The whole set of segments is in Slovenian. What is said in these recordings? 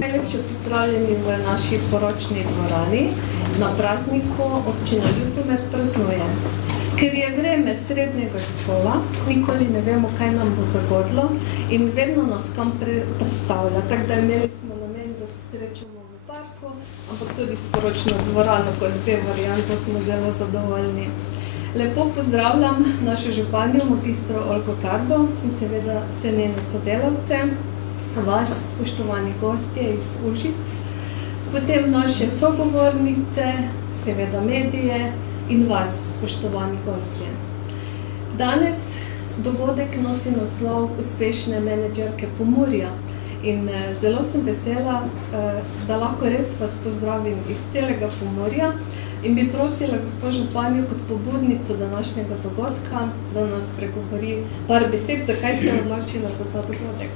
Najlepše pozdravljeni v naši poročni dvorani na prazniku občina Ljutomer praznuje. Ker je vreme srednjega spola, nikoli ne vemo, kaj nam bo zagodlo in vedno nas kam predstavlja. Tako da imeli smo namen, da se srečamo v parku, ampak tudi s poročno dvorano, kot dve variante smo zelo zadovoljni. Lepo pozdravljam našo županjo, magistro Olgo Karbo in seveda vse njene sodelavce, vas, spoštovani gostje iz Užic, potem naše sogovornice, seveda medije in vas, spoštovani gostje. Danes dogodek nosi naslov uspešne menedžerke Pomurja in zelo sem vesela, da lahko res vas pozdravim iz celega Pomurja in bi prosila gospo županjo kot pobudnico današnjega dogodka, da nas pregovori par besed, zakaj se je odločila za ta dogodek.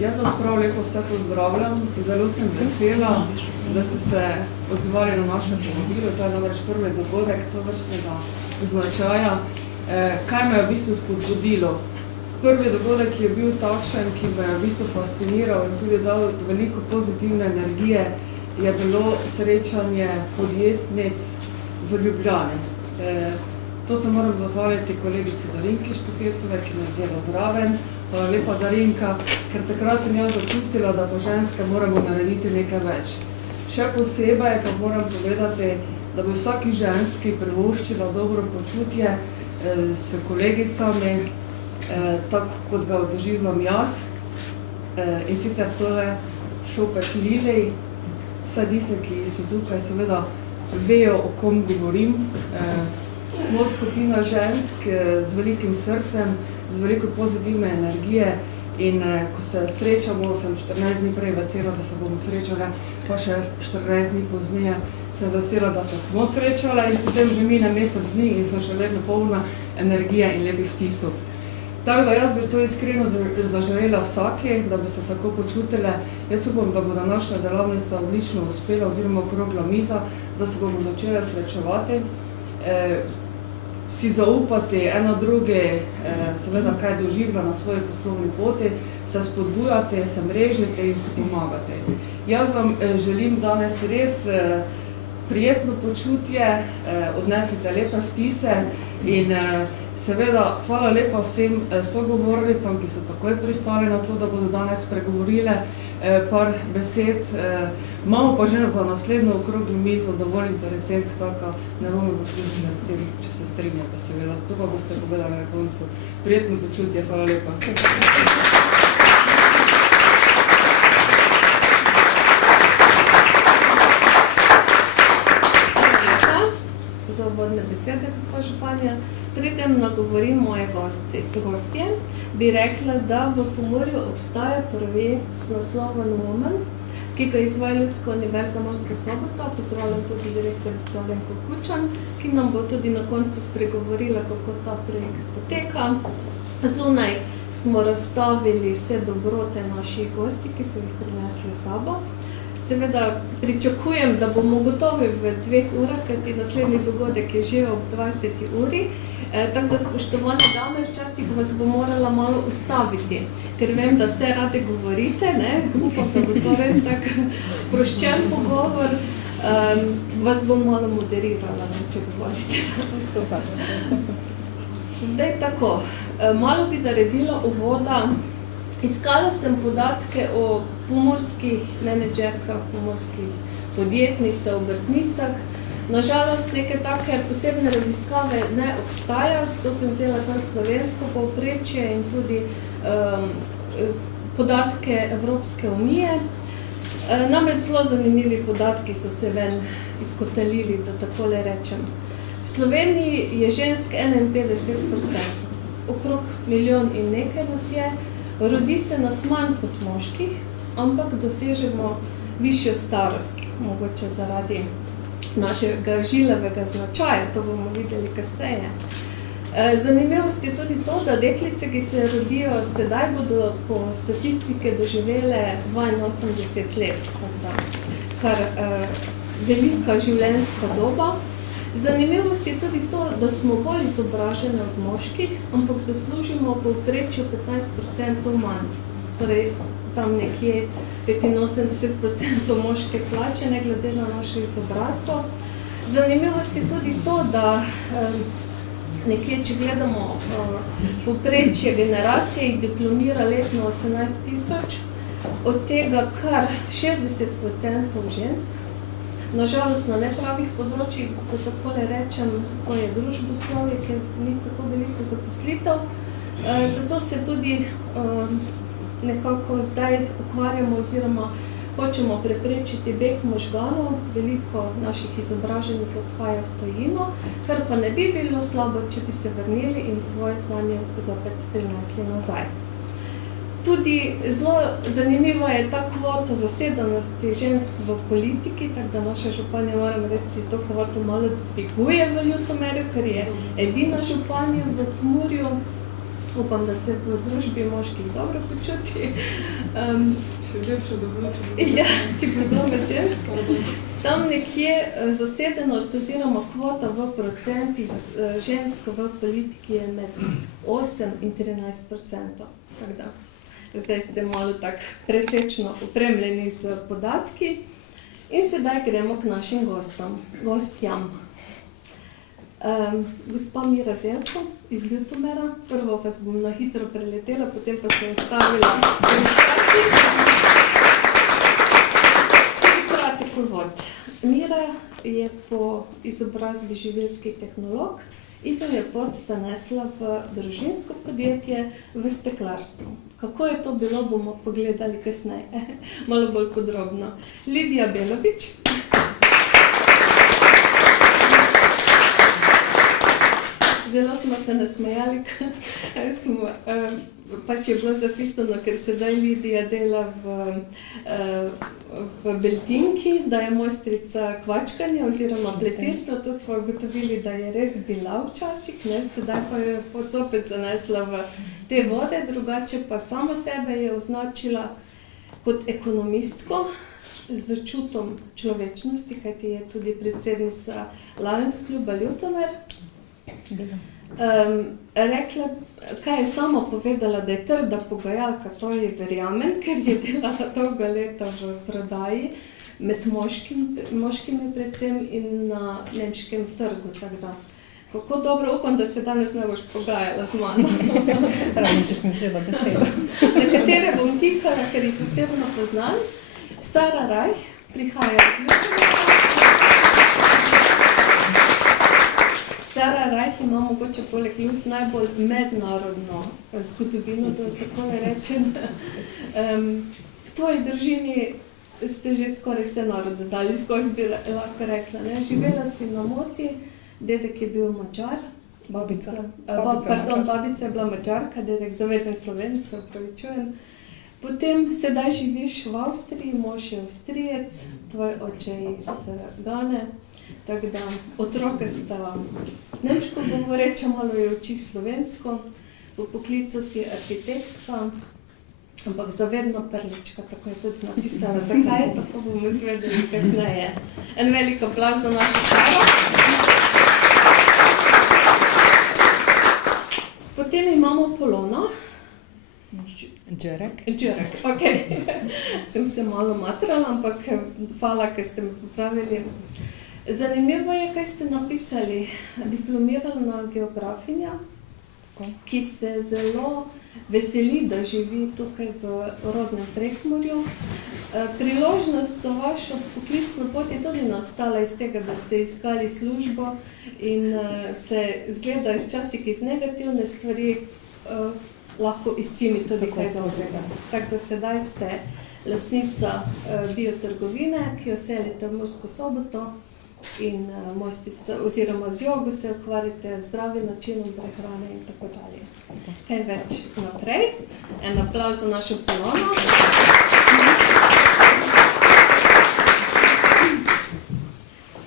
Jaz vas prav lepo vse pozdravljam. Zelo sem vesela, da ste se odzvali na naše povabilo. To je namreč prvi dogodek tovrstnega značaja. Kaj me je v bistvu spodbudilo? Prvi dogodek je bil takšen, ki me je v bistvu fasciniral in tudi dal veliko pozitivne energije, je bilo srečanje podjetnic v Ljubljani. To se moram zahvaliti kolegici Darinki Štokecove, ki me je vzela zraven. Hvala lepa, Darinka, ker takrat sem jaz začutila, da po ženske moramo narediti nekaj več. Še posebej pa moram povedati, da bi vsaki ženski privoščila dobro počutje s kolegicami, tako kot ga doživljam jaz. In sicer to je šopek Lilej. Vse tiste, ki so tukaj, seveda vejo, o kom govorim. Smo skupina žensk z velikim srcem, z veliko pozitivne energije in ko se srečamo, sem 14 dni prej vesela, da se bomo srečale, pa še 14 dni pozneje sem vesela, da se smo srečale in potem že mine mesec dni in sem še vedno polna energije in lepih vtisov. Tako da jaz bi to iskreno zaželela vsaki, da bi se tako počutile. Jaz upam, da bo današnja delavnica odlično uspela oziroma okrogla miza, da se bomo začele srečevati, si zaupati eno druge, seveda kaj doživlja na svoji poslovni poti, se spodbujati, se mrežiti in se pomagati. Jaz vam želim danes res prijetno počutje, odnesite lepe vtise in seveda hvala lepa vsem sogovornicam, ki so takoj pristali na to, da bodo danes pregovorile par besed. Imamo pa že za naslednjo okroglo mizo dovolj interesent, tako ne bomo zaključili s tem, če se strinjate seveda. To pa boste povedali na koncu. Prijetno počutje, hvala lepa. Za uvodne besede, gospa županja. Preden nagovorim moje gostje, bi rekla, da v Pomurju obstaja projekt z naslovom Woman, ki ga izvaja Ljudska univerza Murska Sobota. Pozdravljam tudi direktorico Alenko Kučan, ki nam bo tudi na koncu spregovorila, kako ta projekt poteka. Zunaj smo razstavili vse dobrote naših gosti, ki so jih prinesli s sabo. Seveda pričakujem, da bomo gotovi v 2 urah, kajti naslednji dogodek je že ob 20 uri. Tako da, spoštovane dame, včasih vas bo morala malo ustaviti, ker vem, da vse rade govorite, ne? Upam, da bo to res tak sproščen pogovor. Vas bom malo moderirala, če dovolite. Zdaj tako, malo bi naredila uvoda. Iskala sem podatke o pomurskih menedžerkah, pomurskih podjetnicah, obrtnicah. Nažalost, neke take posebne raziskave ne obstaja, zato sem vzela kar slovensko povprečje in tudi podatke Evropske unije. Namreč zelo zanimivi podatki so se ven izkotalili, da takole rečem. V Sloveniji je žensk 51%, okrog 1 milijon in nekaj nas je, rodi se nas manj kot moških, ampak dosežemo višjo starost, mogoče zaradi našega žilavega značaja, to bomo videli kasneje. Zanimivost je tudi to, da deklice, ki se rodijo sedaj, bodo po statistike doživele 82 let, kar velika življenjska doba. Zanimivost je tudi to, da smo bolj izobražene od moških, ampak zaslužimo v povprečju 15% manj. Torej, tam nekje 85% moške plače, ne glede na našo izobrazbo. Zanimivost je tudi to, da nekje, če gledamo povprečje generacije, jih diplomira letno 18 000, od tega kar 60% žensk. Nažalost, na nepravih področjih, da takole rečem, ko je družboslovje, ker ni tako veliko zaposlitev. Zato se tudi nekako zdaj ukvarjamo oziroma hočemo preprečiti beg možganov. Veliko naših izobraženih odhaja v tujino, kar pa ne bi bilo slabo, če bi se vrnili in svoje znanje zopet prinesli nazaj. Tudi zelo zanimiva je ta kvota zasedanosti žensk v politiki, tako da naša županja, moram reči, to kvoto malo dviguje v Ljutomeru, ker je edina županja v Pomurju. Upam, da se v družbi moških dobro počuti. Še lepše bi bilo, če bi bilo med žensko. Tam nekje zasedenost oziroma kvota v procentih žensk v politiki je med 8 in 13%. Tako da. Zdaj ste malo tak presečno opremljeni z podatki. In sedaj gremo k našim gostjam. Gospa Mira Zelko iz Ljutomera. Prvo vas bom na hitro preletela, potem pa se ustavila demonstraciji. Kratek uvod. Mira je po izobrazbi živilski tehnolog in to je pot zanesla v družinsko podjetje v steklarstvu. Kako je to bilo, bomo pogledali kasneje, malo bolj podrobno. Lidija Belovič. Zelo smo se nasmejali, pač je bilo zapisano, ker sedaj Lidija dela v Beltinki, da je mojstrica kvačkanja oziroma pletirstva. To smo ugotovili, da je res bila včasih, sedaj pa jo je pot zopet zanesla v te vode, drugače pa samo sebe je označila kot ekonomistko z čutom človečnosti, kajti je tudi predsednica Lions kluba Ljutomer. Rekla, kaj je sama povedala, da je trda pogajalka, to je verjamen, ker je delala dolga leta v prodaji med moškimi predvsem in na nemškem trgu. Kako dobro, upam, da se danes ne boš pogajala z mano. Ravno, češ mi vzela besedo. Nekatere bom tikala, ker jih posebno poznam. Sara Rajh prihaja iz Ljutomera. Sara Rajh ima mogoče poleg Ljus najbolj mednarodno zgodovino, da tako ne rečem. V tvoji družini ste že skoraj vse narode dali skozi, bi lahko rekla. Živela si na Moti, dedek je bil Madžar. Babica je bila Madžarka, dedek zaveden Slovenec, se opravičujem. Potem sedaj živiš v Avstriji, mož je Avstrijec, tvoj oče je iz Gane. Tako da otroka sta nemško govoreča, malo je učih slovensko, po poklicu si arhitektka, ampak zavedno prlička, tako je tudi napisala. Zakaj je tako, bomo izvedeli kasneje. En velik aplavz za našo Saro. Potem imamo Polono. Đerek, okej. Sem se malo matrala, ampak hvala, ker ste me popravili. Zanimivo je, kaj ste napisali. Diplomirana geografinja, ki se zelo veseli, da živi tukaj v rodnem Prekmurju. Priložnost za vašo poklicno pot je tudi nastala iz tega, da ste iskali službo in se zgleda izčasih iz negativne stvari lahko izcimi tudi kaj dobrega. Tako da sedaj ste lastnica biotrgovine, ki jo selite v Mursko Soboto in mojstrica, oziroma z jogo se ukvarjate, zdravim načinom prehrane in tako dalje. Kaj več naprej. En aplavz za našo Polono.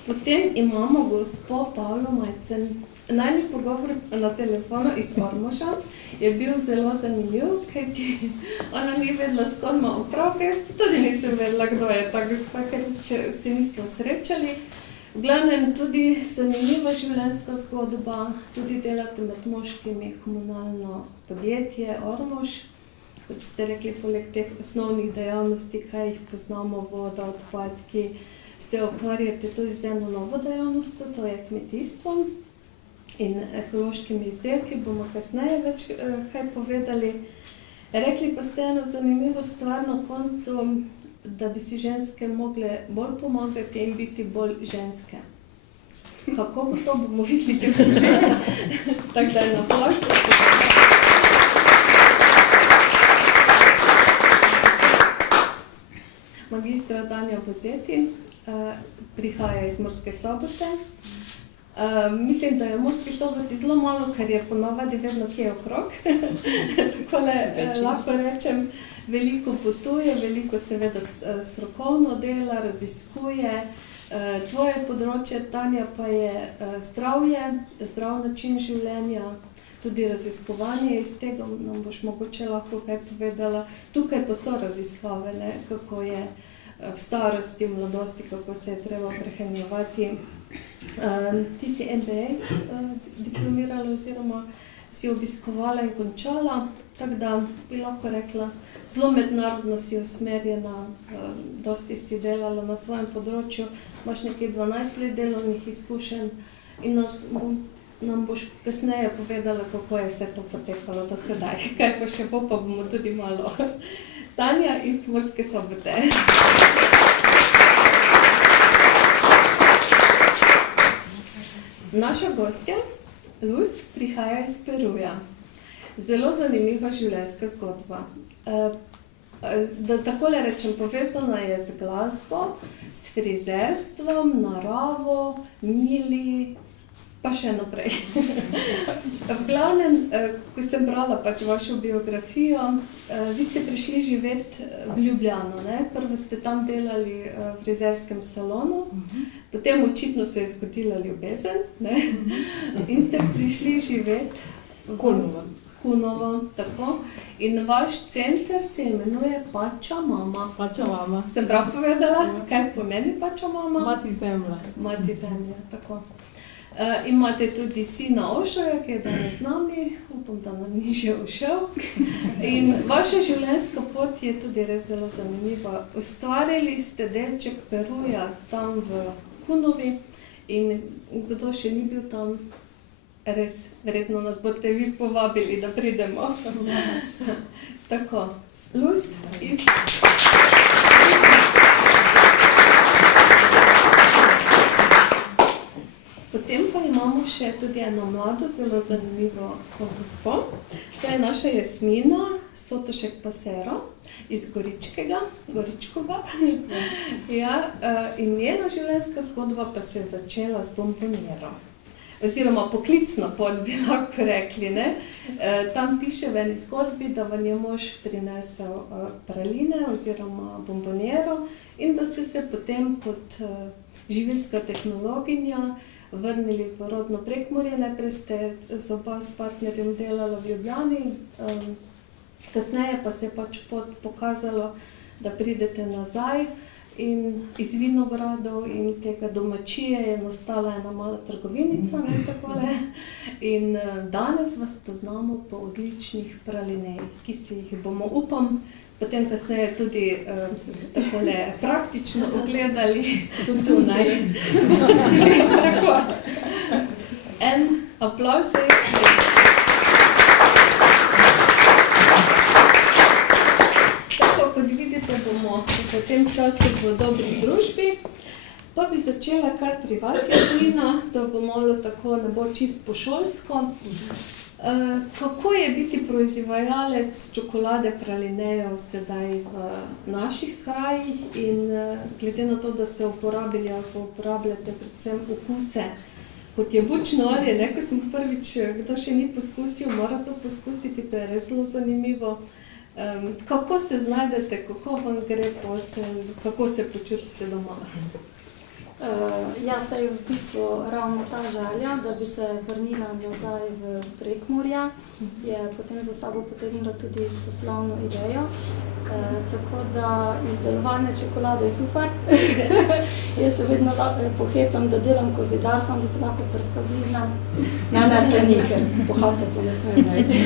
Potem imamo gospo Pavlo Majcen. Najni pogovor na telefonu iz Ormoža je bil zelo zanimiv, kajti ona ni vedela, s kom ima opravka, jaz tudi nisem vedela, kdo je ta gospa, ker še se nismo srečali. V glavnem tudi zanimiva življenjska zgodba, tudi delate med moškimi komunalno podjetje Ormož. Kot ste rekli, poleg teh osnovnih dejavnosti, kaj jih poznamo, voda, odpadki, se ukvarjate tudi z eno novo dejavnostjo, to je kmetijstvom in ekološkimi izdelki, bomo kasneje več kaj povedali. Rekli pa ste eno zanimivo stvar na koncu, da bi si ženske mogle bolj pomagati in biti bolj ženske. Kako bo to, bomo videli, kaj se gleda. Tako da je na plaksu. Magistra Tanja Bozeti prihaja iz Murske Sobote. Mislim, da je v Murski Soboti zelo malo, ker je ponavadi vedno kje okrog. Takole lahko rečem, veliko potuje, veliko seveda strokovno dela, raziskuje. Tvoje področje, Tanja, pa je zdravje, zdrav način življenja, tudi raziskovanje iz tega, nam boš mogoče lahko kaj povedala. Tukaj pa so raziskave, ne, kako je v starosti, v mladosti, kako se je treba prehranjevati. Ti si MBA diplomirala oziroma si obiskovala in končala, tako da bi lahko rekla, zelo mednarodno si usmerjena, dosti si delala na svojem področju, imaš nekaj 12 let delovnih izkušenj in nam boš kasneje povedala, kako je vse to potekalo do sedaj. Kaj pa še bo, pa bomo tudi malo. Tanja iz Murske Sobote. Naša gostja, Luz, prihaja iz Peruja. Zelo zanimiva življenjska zgodba. Da takole rečem, povezana je z glasbo, s frizerstvom, naravo, mili, pa še naprej. V glavnem, ko sem brala pač vašo biografijo, vi ste prišli živeti v Ljubljano, ne? Prvo ste tam delali v frizerskem salonu, potem očitno se je zgodila ljubezen, ne? In ste prišli živeti v Kunovo, tako. In vaš center se imenuje Pača Mama. Pača Mama. Sem prav povedala? Kaj pomeni Pača Mama? Mati zemlja. Mati zemlja, tako. Imate tudi sina Ošoja, ki je danes z nami, upam, da nam ni že ušel. In vaša življenjska pot je tudi res zelo zanimiva. Ustvarili ste delček Peruja tam v Kunovi in kdo še ni bil tam, res verjetno nas boste vi povabili, da pridemo. Tako, Luz iz... Potem pa imamo še tudi eno mlado, zelo zanimivo gospo. To je naša Jasmina Sotošek-Pasero iz Goričkoga. Ja, in njena življenjska zgodba pa se je začela z bomboniero. Oziroma poklicno pot bi lahko rekli, ne. Tam piše v eni zgodbi, da vam je mož prinesel praline oziroma bomboniero in da ste se potem kot živilska tehnologinja vrnili v rodno Prekmurje. Najprej ste z oba s partnerjem delala v Ljubljani, kasneje pa se je pač pokazalo, da pridete nazaj in iz vinogradov in tega domačije je nastala ena mala trgovinica, ne, takole. In danes vas poznamo po odličnih pralinejih, ki si jih bomo, upam, potem kasneje tudi takole praktično ogledali zunaj. Tako. En aplavz za jih. Tako, kot vidite, bomo v tem času v dobri družbi. Pa bi začela kar pri vas, Jasmina, da bo malo tako, ne bo čist po šolsko. Kako je biti proizvajalec čokolade Pralinejo sedaj v naših krajih in glede na to, da ste uporabili ali pa uporabljate predvsem okuse, kot je bučno olje, ne, ko smo prvič, kdo še ni poskusil, mora to poskusiti, to je res zelo zanimivo. Kako se znajdete, kako vam gre posel, kako se počutite doma? Ja, se je v bistvu ravno ta želja, da bi se vrnila nazaj v Prekmurje, je potem za sabo potegnila tudi poslovno idejo. Tako da izdelovanje čokolade je super. Jaz se vedno pohecam, da delam ko zidar, samo da se lahko prstobliznam. Ne, se ni, ker pohal se pa ne smem najti.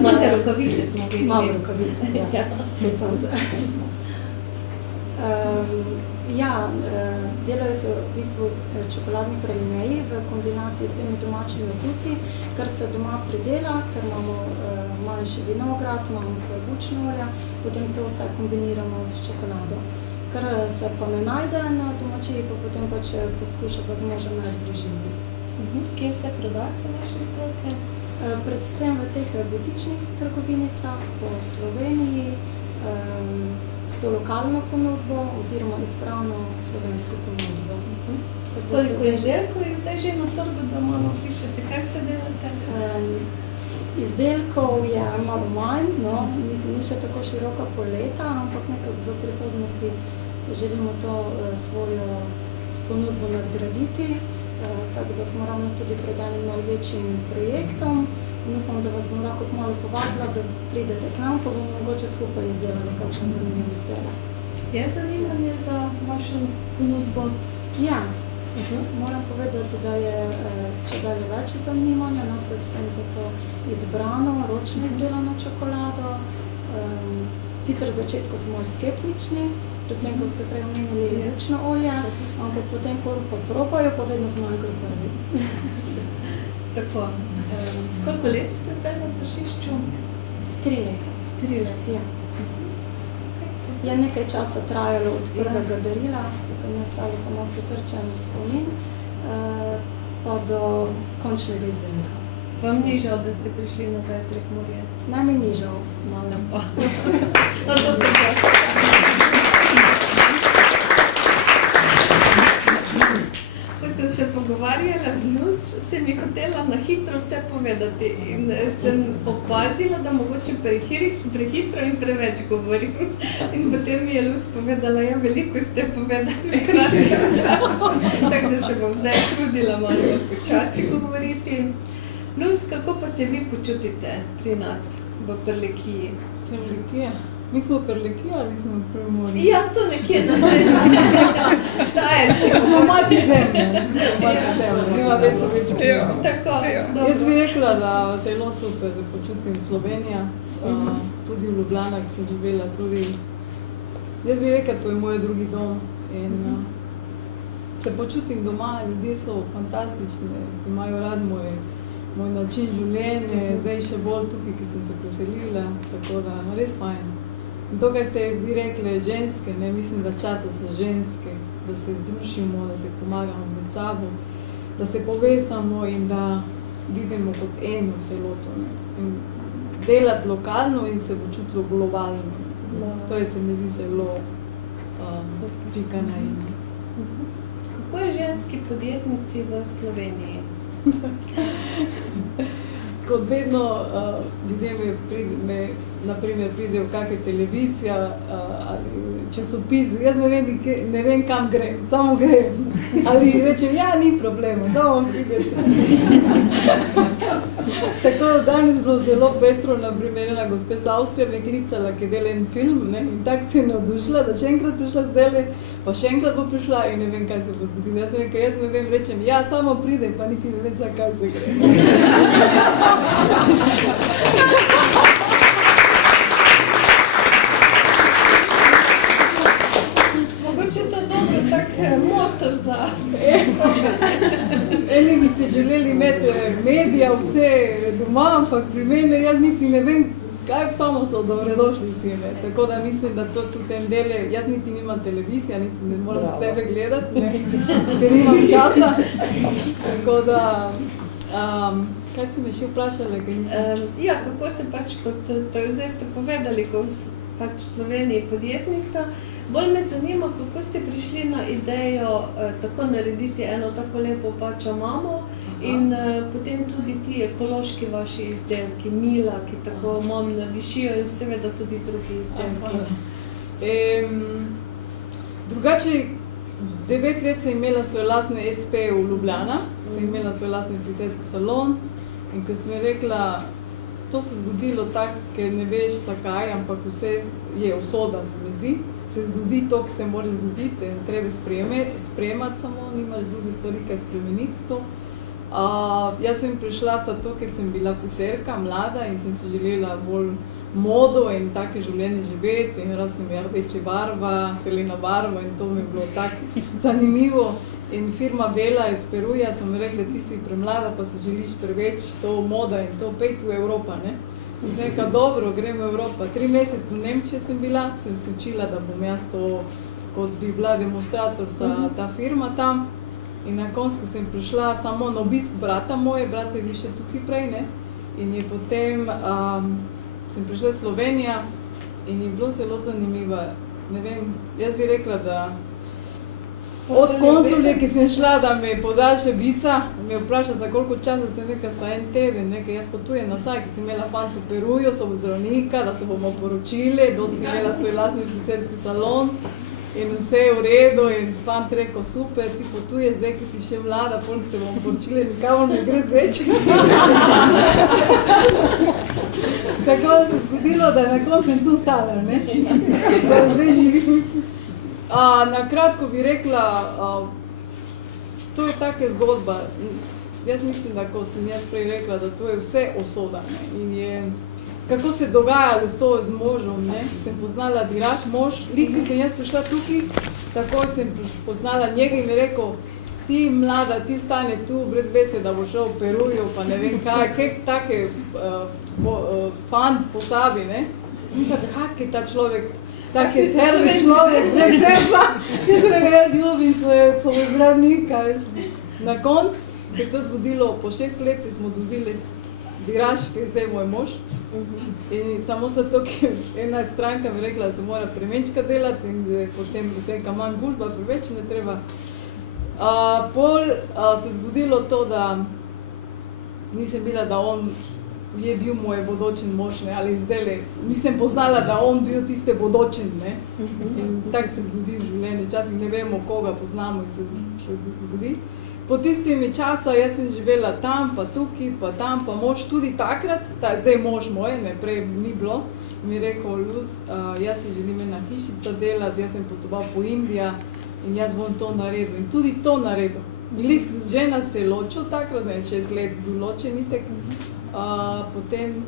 Imate rokavice, smo videli. Imam rokavice, ja. Hecam se. Delajo se v bistvu čokoladni pralineji v kombinaciji s temi domačimi okusi, kar se doma pridela, ker imamo manjši vinograd, imamo svoje bučno olje, potem to vse kombiniramo z čokolado. Kar se pa ne najde na domačiji, pa potem pač poskuša pa z možem najti bližini. Kje vse prodajate naše izdelke? Predvsem v teh butičnih trgovinicah po Sloveniji, s to lokalno ponudbo oziroma izbrano slovensko ponudbo. Koliko izdelkov je zdaj že na trgu, da malo piše se, kaj se delate? Izdelkov je malo manj, mislim, ni še tako široka paleta, ampak nekaj v prihodnosti želimo to svojo ponudbo nadgraditi, tako da smo ravno tudi pred enim malo večjim projektom. In upam, da vas bom lahko malo povabila, da pridete k nam, pa bomo mogoče skupaj izdelali kakšen zanimiv izdelek. Je zanimanje za vašo ponudbo? Ja, moram povedati, da je čedalje več zanimanja, predvsem za to izbrano, ročno izdelano čokolado. Sicer v začetku smo malo skeptični, predvsem, ko ste prej omenili bučno olje, ampak potem, ko pa probajo, pa vedno zmanjkajo prvi. Tako. Koliko let ste zdaj na tržišču? 3 leta. 3 leta? Ja. Je nekaj časa trajalo od prvega darila, ko mi je ostalo samo prisrčen spomin, pa do končnega izdelka. Vam ni žal, da ste prišli nazaj v Prekmurje? Ne, mi ni žal. Malo pa. No, to se prosim. Ko sem se pogovarjala z Luz, sem ji hotela na hitro vse povedati in sem opazila, da mogoče prehitro in preveč govorim. In potem mi je Luz povedala, ja, veliko ste povedali v kratkem času, tako da se bom zdaj trudila malo počasi govoriti. Luz, kako pa se vi počutite pri nas v Prlekiji? Prlekija? Mi smo Prlekija ali smo v Prekmurju? Ja, to nekje na zvesti. Štajerci. Smo mati zemlje. Nima Vesovičke. Tako, dobro. Jaz bi rekla, da zelo super se počutim Slovenija, tudi v Ljubljana, ki sem živela tudi. Jaz bi rekla, to je moj drugi dom in se počutim doma, ljudje so fantastični, imajo rad moj način življenja, zdaj še bolj tukaj, ki sem se preselila, tako da res fajn. In to, kaj ste vi rekli, ženske, mislim, da časa so ženske, da se združimo, da se pomagamo med sabo, da se povezamo in da vidimo kot eno celoto. In delati lokalno in se počutilo globalno. To je, se mi zdi, zelo pika na i. Kako je ženski podjetnici v Sloveniji? Kot vedno ljudje naprimer pridejo v kakšne televizija ali časopis, jaz ne vem kam grem, samo grem. Ali rečem, ja, ni problema, samo pridete. Tako da danes bilo zelo pestro, naprimer ena gospa iz Avstrije me klicala, ki dela en film, in tako se je navdušila, da še enkrat prišla zdajle, pa še enkrat bo prišla in ne vem, kaj se bo zgodilo. Jaz ne vem, rečem, ja, samo pride, pa niti ne vem, za kaj se gre. Mogoče to dobro tak moto za... Eni bi se želeli imeti medija, vse doma, ampak pri meni jaz niti ne vem, kaj samo so dobrodošli vsi. Tako da mislim, da to tudi tem dele, jaz niti nimam televizija, niti ne moram sebe gledati, ker nimam časa. Tako da, Kaj ste me še vprašali, ker nisem? Ja, kako se pač, kot zdaj ste povedali, ko pač v Sloveniji podjetnica, bolj me zanima, kako ste prišli na idejo tako narediti eno tako lepo pačo mamo in potem tudi ti ekološki vaši izdelki, Mila, ki tako mam navdišijo in seveda tudi drugi izdelki. Drugače, 9 let sem imela svoj lastni SP v Ljubljana, sem imela svoj lastni frizerski salon in ko sem rekla, to se zgodilo tako, ker ne veš zakaj, ampak vse je usoda, se mi zdi. Se zgodi to, ki se mora zgoditi in treba sprejemati samo, nimaš druge stvari, kaj spremeniti to. Jaz sem prišla zato, ker sem bila frizerka, mlada in sem si želela bolj modo in take življenje živeti in raz sem rdeče barva, zelena barva in to mi je bilo tako zanimivo. In firma Bela iz Peruja so mi rekli, ti si premlada, pa si želiš preveč to moda in to pej v Evropa, ne? In sem rekla, dobro, grem v Evropa. 3 mesece v Nemčiji sem bila, sem se učila, da bom jaz to, kot bi bila demonstrator za ta firma tam. In na koncu sem prišla samo na obisk brata moje, brat je bil še tukaj prej, ne? In je potem sem prišla v Slovenijo in je bilo zelo zanimivo. Ne vem, jaz bi rekla, da od konzulje, ki sem šla, da me podaljša visa, me vpraša, za koliko časa, sem rekla, za 1 teden, nekaj jaz potujem nazaj, ki sem imela fant v Peruju, so zdravnika, da se bomo poročili, do si imela svoj lastni frizerski salon in vse je v redu in fant rekel, super, ti potuje, zdaj, ki si še mlada, polk se bomo poročili, nikamor ne gre zveč. Tako da se zgodilo, da na koncu sem tu stala, ne? Da zdaj živim. Na kratko bi rekla, to je taka zgodba. Jaz mislim, da ko sem jaz prej rekla, da to je vse usoda, ne? In je, kako se dogajalo s to z možom, ne? Sem poznala diraž mož, ki sem jaz prišla tukaj, tako sem poznala njega in mi rekel, ti mlada, ti ostane tu, brez veze, da bo šel v Peruju, pa ne vem kaj, take fant posabi, ne? Sem mislila, kak je ta človek, tak je servi človek, brez srca, jaz sem rekla, jaz ljubim svoj zdravnika, veš. Na koncu se je to zgodilo, po 6 let smo dobili diraž, ki je zdaj moj mož. In samo zato, ker ena stranka mi rekla, da se mora premenčka delati in potem bi se manj gužba, preveč ne treba. Pol se je zgodilo to, da nisem bila, da on je bil moj bodočen mož, ne, ali zdajle. Nisem poznala, da on bil tiste bodočen, ne. In tako se zgodi v življenju. Včasih ne vemo, koga poznamo in se zgodi. Po tistimi časa jaz sem živela tam, pa tukaj, pa tam, pa mož tudi takrat, zdaj mož moj, ne, prej ni bilo. Mi je rekel, Luz, jaz si želim ena hišica delati, jaz sem potoval po Indija in jaz bom to naredil. In tudi to naredil. In žena se je ločil takrat, ne, 6 let bil ločen itek. Potem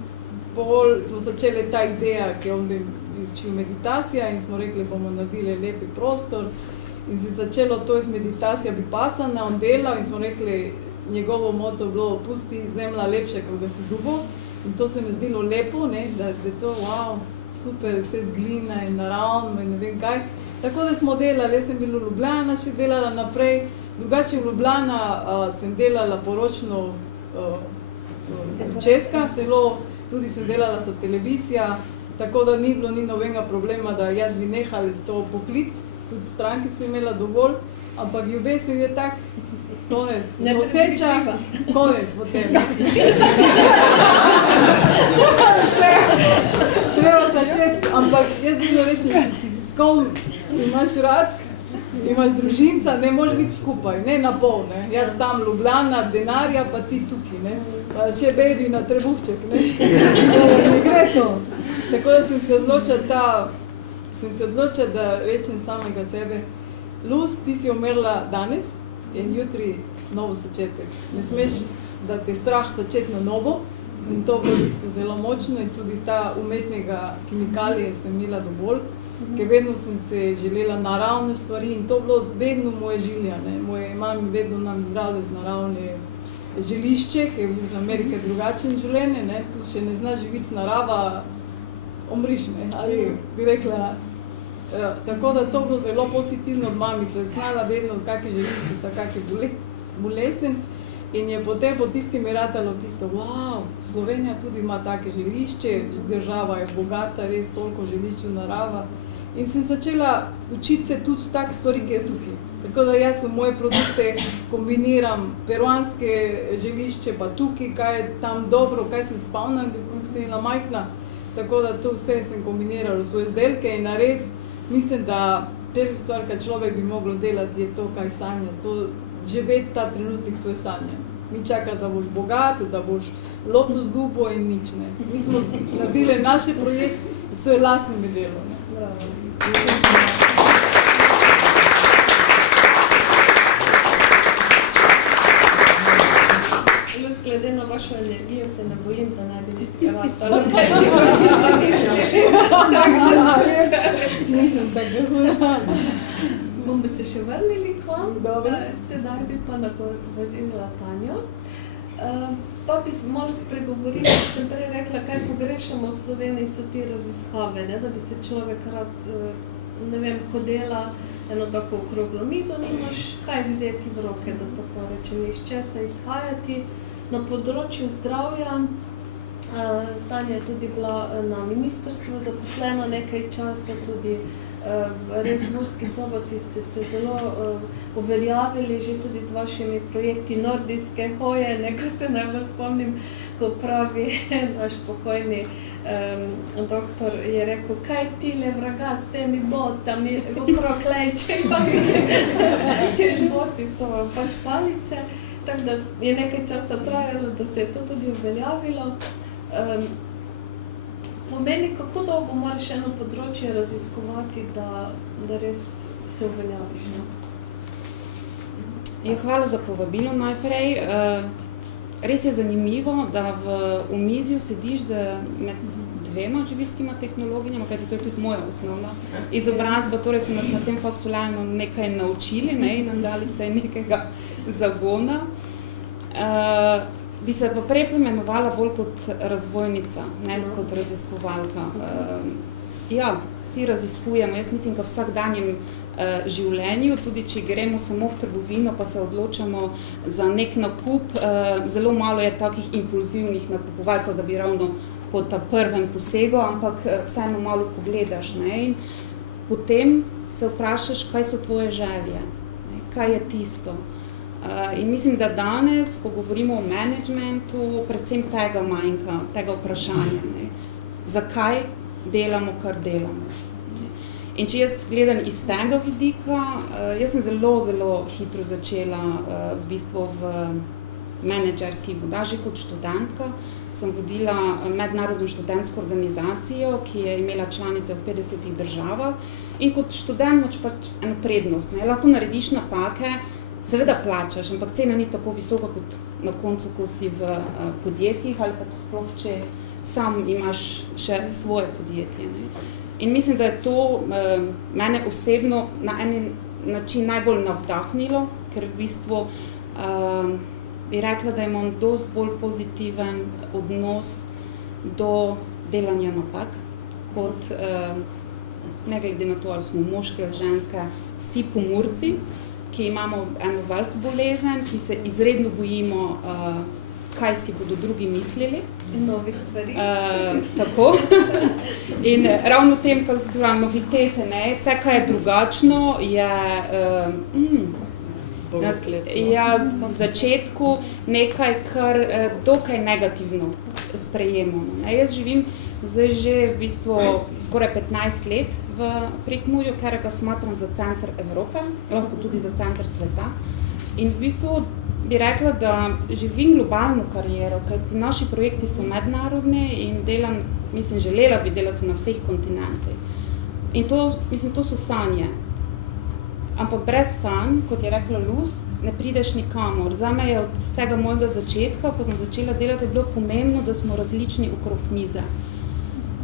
smo začeli ta ideja, ki on bi učil meditacija in smo rekli, bomo naredili lepi prostor in se začelo to iz meditacija bi pasana, on delal in smo rekli, njegovo moto je bilo, pusti zemlja lepše, kot ga si dubo in to se mi zdelo lepo, ne, da je to, wow, super, vse z glina in naravno in ne vem kaj. Tako da smo delali, jaz sem bila v Ljubljana še delala naprej, drugače v Ljubljana sem delala poročno Česka, tudi sem delala za televizija, tako da ni bilo ni nobenega problema, da jaz bi nehala s to poklic, tudi stranki sem imela dovolj, ampak ljubezen je tak, konec, noseča, konec potem. Treba začeti, ampak jaz bi reči, če si s kom imaš rad, imaš družinca, ne moraš biti skupaj, ne na pol, ne. Jaz tam Ljubljana, denarja, pa ti tukaj, ne. Pa še baby na trebuhček, ne. Ne gre to. Tako da sem se odločila, da rečem samega sebe, Luz, ti si umrla danes in jutri novo začetek. Ne smeš, da te strah začeti na novo in to bo isto zelo močno in tudi ta umetnega kemikalije sem imela dovolj. Ker vedno sem se želela naravne stvari in to bilo vedno moje želja, ne. Moje mami vedno nam zdravili z naravne želišče, ker je v Južni Ameriki drugačen življenje, ne. Tu še ne znaš živiti z narava, omriš, ne, ali bi rekla. Tako da to bilo zelo pozitivno od mamice, znala vedno, kakšne želišče sta, kakšne bolezen. In je potem po tistim je ratalo tisto, wow, Slovenija tudi ima take želišče, država je bogata, res toliko želišč v narava. In sem začela učiti se tudi take stvari, ki je tukaj. Tako da jaz v moje produkte kombiniram peruanske želišče, pa tukaj, kaj je tam dobro, kaj sem spomnila, kako sem bila majhna. Tako da to vse sem kombinirala v svoje izdelke in res mislim, da prvi stvar, kaj človek bi moglo delati, je to, kaj sanja, to živeti ta trenutek svoje sanje. Ni čakati, da boš bogat, da boš lotus dubo in nič ne. Mi smo naredili naše projekte s svoje lastnimi delom. Glede na vašo energijo se ne bojim, da ne bi ratalo, kaj si zamislili. Nisem tako. Bomo se še vrnili k vam, sedaj bi pa nagovorila Tanjo. Pa bi malo spregovorila, ko sem prej rekla, kaj pogrešamo v Sloveniji, so ti raziskave, ne? Da bi se človek rad, ne vem, ko dela eno tako okroglo mizo, nimaš kaj vzeti v roke, da tako rečem, iz česa izhajati. Na področju zdravja, Tanja je tudi bila na ministrstvu zaposlena nekaj časa, tudi res v Murski Soboti ste se zelo uveljavili že tudi z vašimi projekti nordijske hoje, nekaj se najbolj spomnim, ko pravi naš pokojni doktor je rekel, kaj ti le vraga s temi botami, okrog lejčevami, češ boti so pač palice. Tako da je nekaj časa trajalo, da se je to tudi uveljavilo. Pomeni, kako dolgo moraš eno področje raziskovati, da res se uveljaviš? Hvala za povabilo najprej. Res je zanimivo, da v omizju sediš med dvema živitskima tehnologinjama, kajti to je tudi moja osnovna izobrazba, torej so nas na tem faksu nekaj naučili, ne, in nam dali vsaj nekega zagona. Bi se pa prej poimenovala bolj kot razvojnica, ne kot raziskovalka. Ja, vsi raziskujemo, jaz mislim, da v vsakdanjem življenju, tudi če gremo samo v trgovino, pa se odločamo za nek nakup, zelo malo je takih impulzivnih nakupovalcev, da bi ravno po ta prvem posegu, ampak vseeno malo pogledaš, ne, in potem se vprašaš, kaj so tvoje želje, ne, kaj je tisto. In mislim, da danes, ko govorimo o menedžmentu, predvsem tega manjka, tega vprašanja, ne, zakaj delamo, kar delamo. In če jaz gledam iz tega vidika, jaz sem zelo, zelo hitro začela v bistvu v menedžerski vodaži kot študentka. Sem vodila mednarodno študentsko organizacijo, ki je imela članice v 50 državah. In kot študent imaš pač eno prednost, ne? Lahko narediš napake, seveda plačaš, ampak cena ni tako visoka kot na koncu, ko si v podjetjih ali pač sploh, če sam imaš še svoje podjetje, ne? In mislim, da je to mene osebno na en način najbolj navdahnilo, ker v bistvu bi rekla, da imam dosti bolj pozitiven odnos do delanja napak, kot ne glede na to, ali smo moški ali ženske, vsi Pomurci, ki imamo eno veliko bolezen, ki se izredno bojimo, kaj si bodo drugi mislili. In novih stvari. Tako. In ravno v tem, kako zdaj novitete, ne, vse, kaj je drugačno, je v začetku nekaj, kar dokaj negativno sprejemamo. Ne. Jaz živim zdaj že v bistvu skoraj 15 let v Prekmurju, ker ga smatram za center Evrope, lahko tudi za center sveta. In v bistvu bi rekla, da živim globalno kariero, kajti naši projekti so mednarodni in delam, mislim, želela bi delati na vseh kontinentih. In to, mislim, to so sanje. Ampak brez sanj, kot je rekla Luz, ne prideš nikamor. Zame je od vsega mojega začetka, ko sem začela delati, je bilo pomembno, da smo različni okrog mize.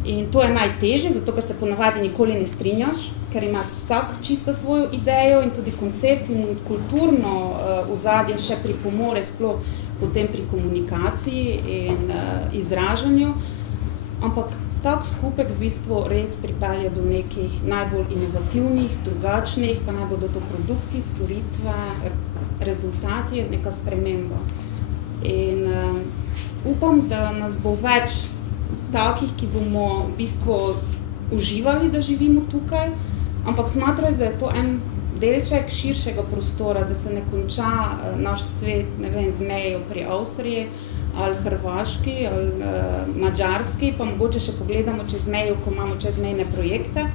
In to je najtežje, zato ker se ponavadi nikoli ne strinjaš, ker imaš vsak čisto svojo idejo in tudi koncept in kulturno ozadje še pripomore sploh potem pri komunikaciji in izražanju. Ampak tak skupek v bistvu res pripelje do nekih najbolj inovativnih, drugačnih, pa naj bodo to produkti, storitve, rezultati, neka sprememba. In upam, da nas bo več takih, ki bomo v bistvu uživali, da živimo tukaj, ampak smatrali, da je to en delček širšega prostora, da se ne konča naš svet, ne vem, z mejo pri Avstriji ali Hrvaški ali Madžarski, pa mogoče še pogledamo čez mejo, ko imamo čezmejne projekte.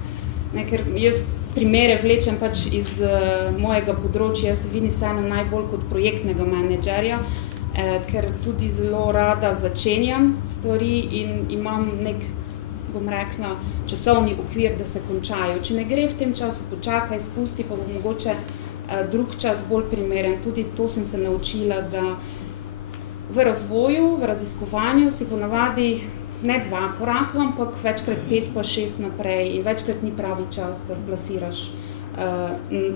Ne, ker jaz primere vlečem pač iz mojega področja, jaz se vidim vseeno najbolj kot projektnega menedžerja, ker tudi zelo rada začenjam stvari in imam nek, bom rekla, časovni okvir, da se končajo. Če ne gre v tem času, počakaj, spusti, pa bo mogoče drug čas bolj primeren. Tudi to sem se naučila, da v razvoju, v raziskovanju si ponavadi ne 2 koraka, ampak večkrat 5 pa 6 naprej in večkrat ni pravi čas, da plasiraš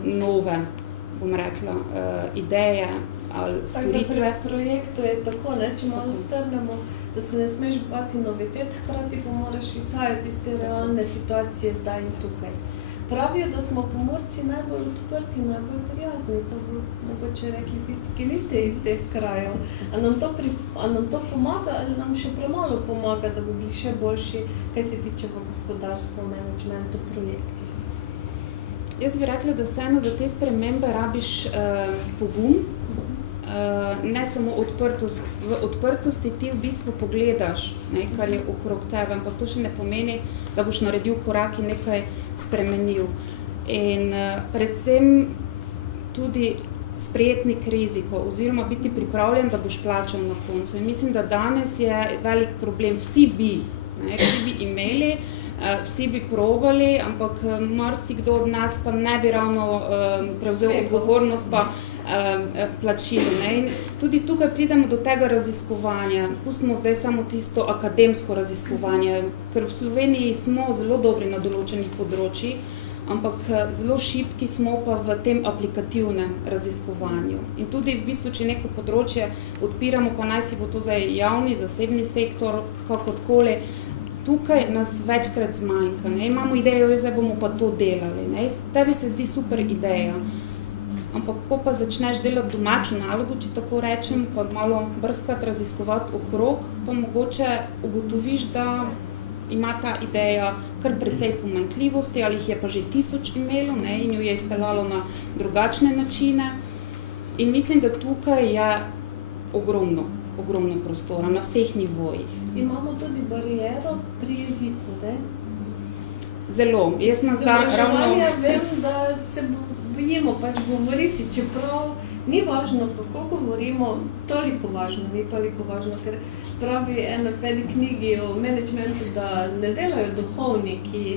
nove, bom rekla, ideje ali storitve. Pri projektu je tako, ne, če malo strnemo, da se ne smeš bati novitet, hkrati pa moraš izhajati iz te realne situacije zdaj in tukaj. Pravijo, da smo Pomurci najbolj odprti, najbolj prijazni, to bi mogoče rekli tisti, ki niste iz teh krajev. A nam to pomaga ali nam še premalo pomaga, da bi bili še boljši, kaj se tiče v gospodarstvu, menedžmentu, projekti? Jaz bi rekla, da vseeno za te spremembe rabiš pogum, ne samo odprtost. V odprtosti ti v bistvu pogledaš, ne, kar je okrog tebe, ampak to še ne pomeni, da boš naredil korak in nekaj spremenil. In predvsem tudi sprejeti riziko oziroma biti pripravljen, da boš plačal na koncu. In mislim, da danes je velik problem. Vsi bi imeli, vsi bi probali, ampak marsikdo od nas pa ne bi ravno prevzel odgovornost pa plačilo. Ne? In tudi tukaj pridemo do tega raziskovanja. Pustimo zdaj samo tisto akademsko raziskovanje, ker v Sloveniji smo zelo dobri na določenih področjih, ampak zelo šibki smo pa v tem aplikativnem raziskovanju. In tudi v bistvu, če neko področje odpiramo, pa naj si bo to zdaj javni, zasebni sektor, kakorkoli, tukaj nas večkrat zmanjka. Ne? Imamo idejo, zdaj bomo pa to delali. Ne? Tebi se zdi super ideja. Ampak ko pa začneš delati domačo nalogo, če tako rečem, pa malo brskati, raziskovati okrog, pa mogoče ugotoviš, da ima ta ideja kar precej pomanjkljivosti, ali jih je pa že 1000 imelo, ne, in jo je izpeljalo na drugačne načine. In mislim, da tukaj je ogromno prostora na vseh nivojih. Imamo tudi bariero pri jeziku, ne? Zelo. Jaz sem ravno... vem, da se bojimo pač govoriti, čeprav ni važno, kako govorimo, toliko važno, ker pravi ena velik knjigi o menedžmentu, da ne delajo duhovniki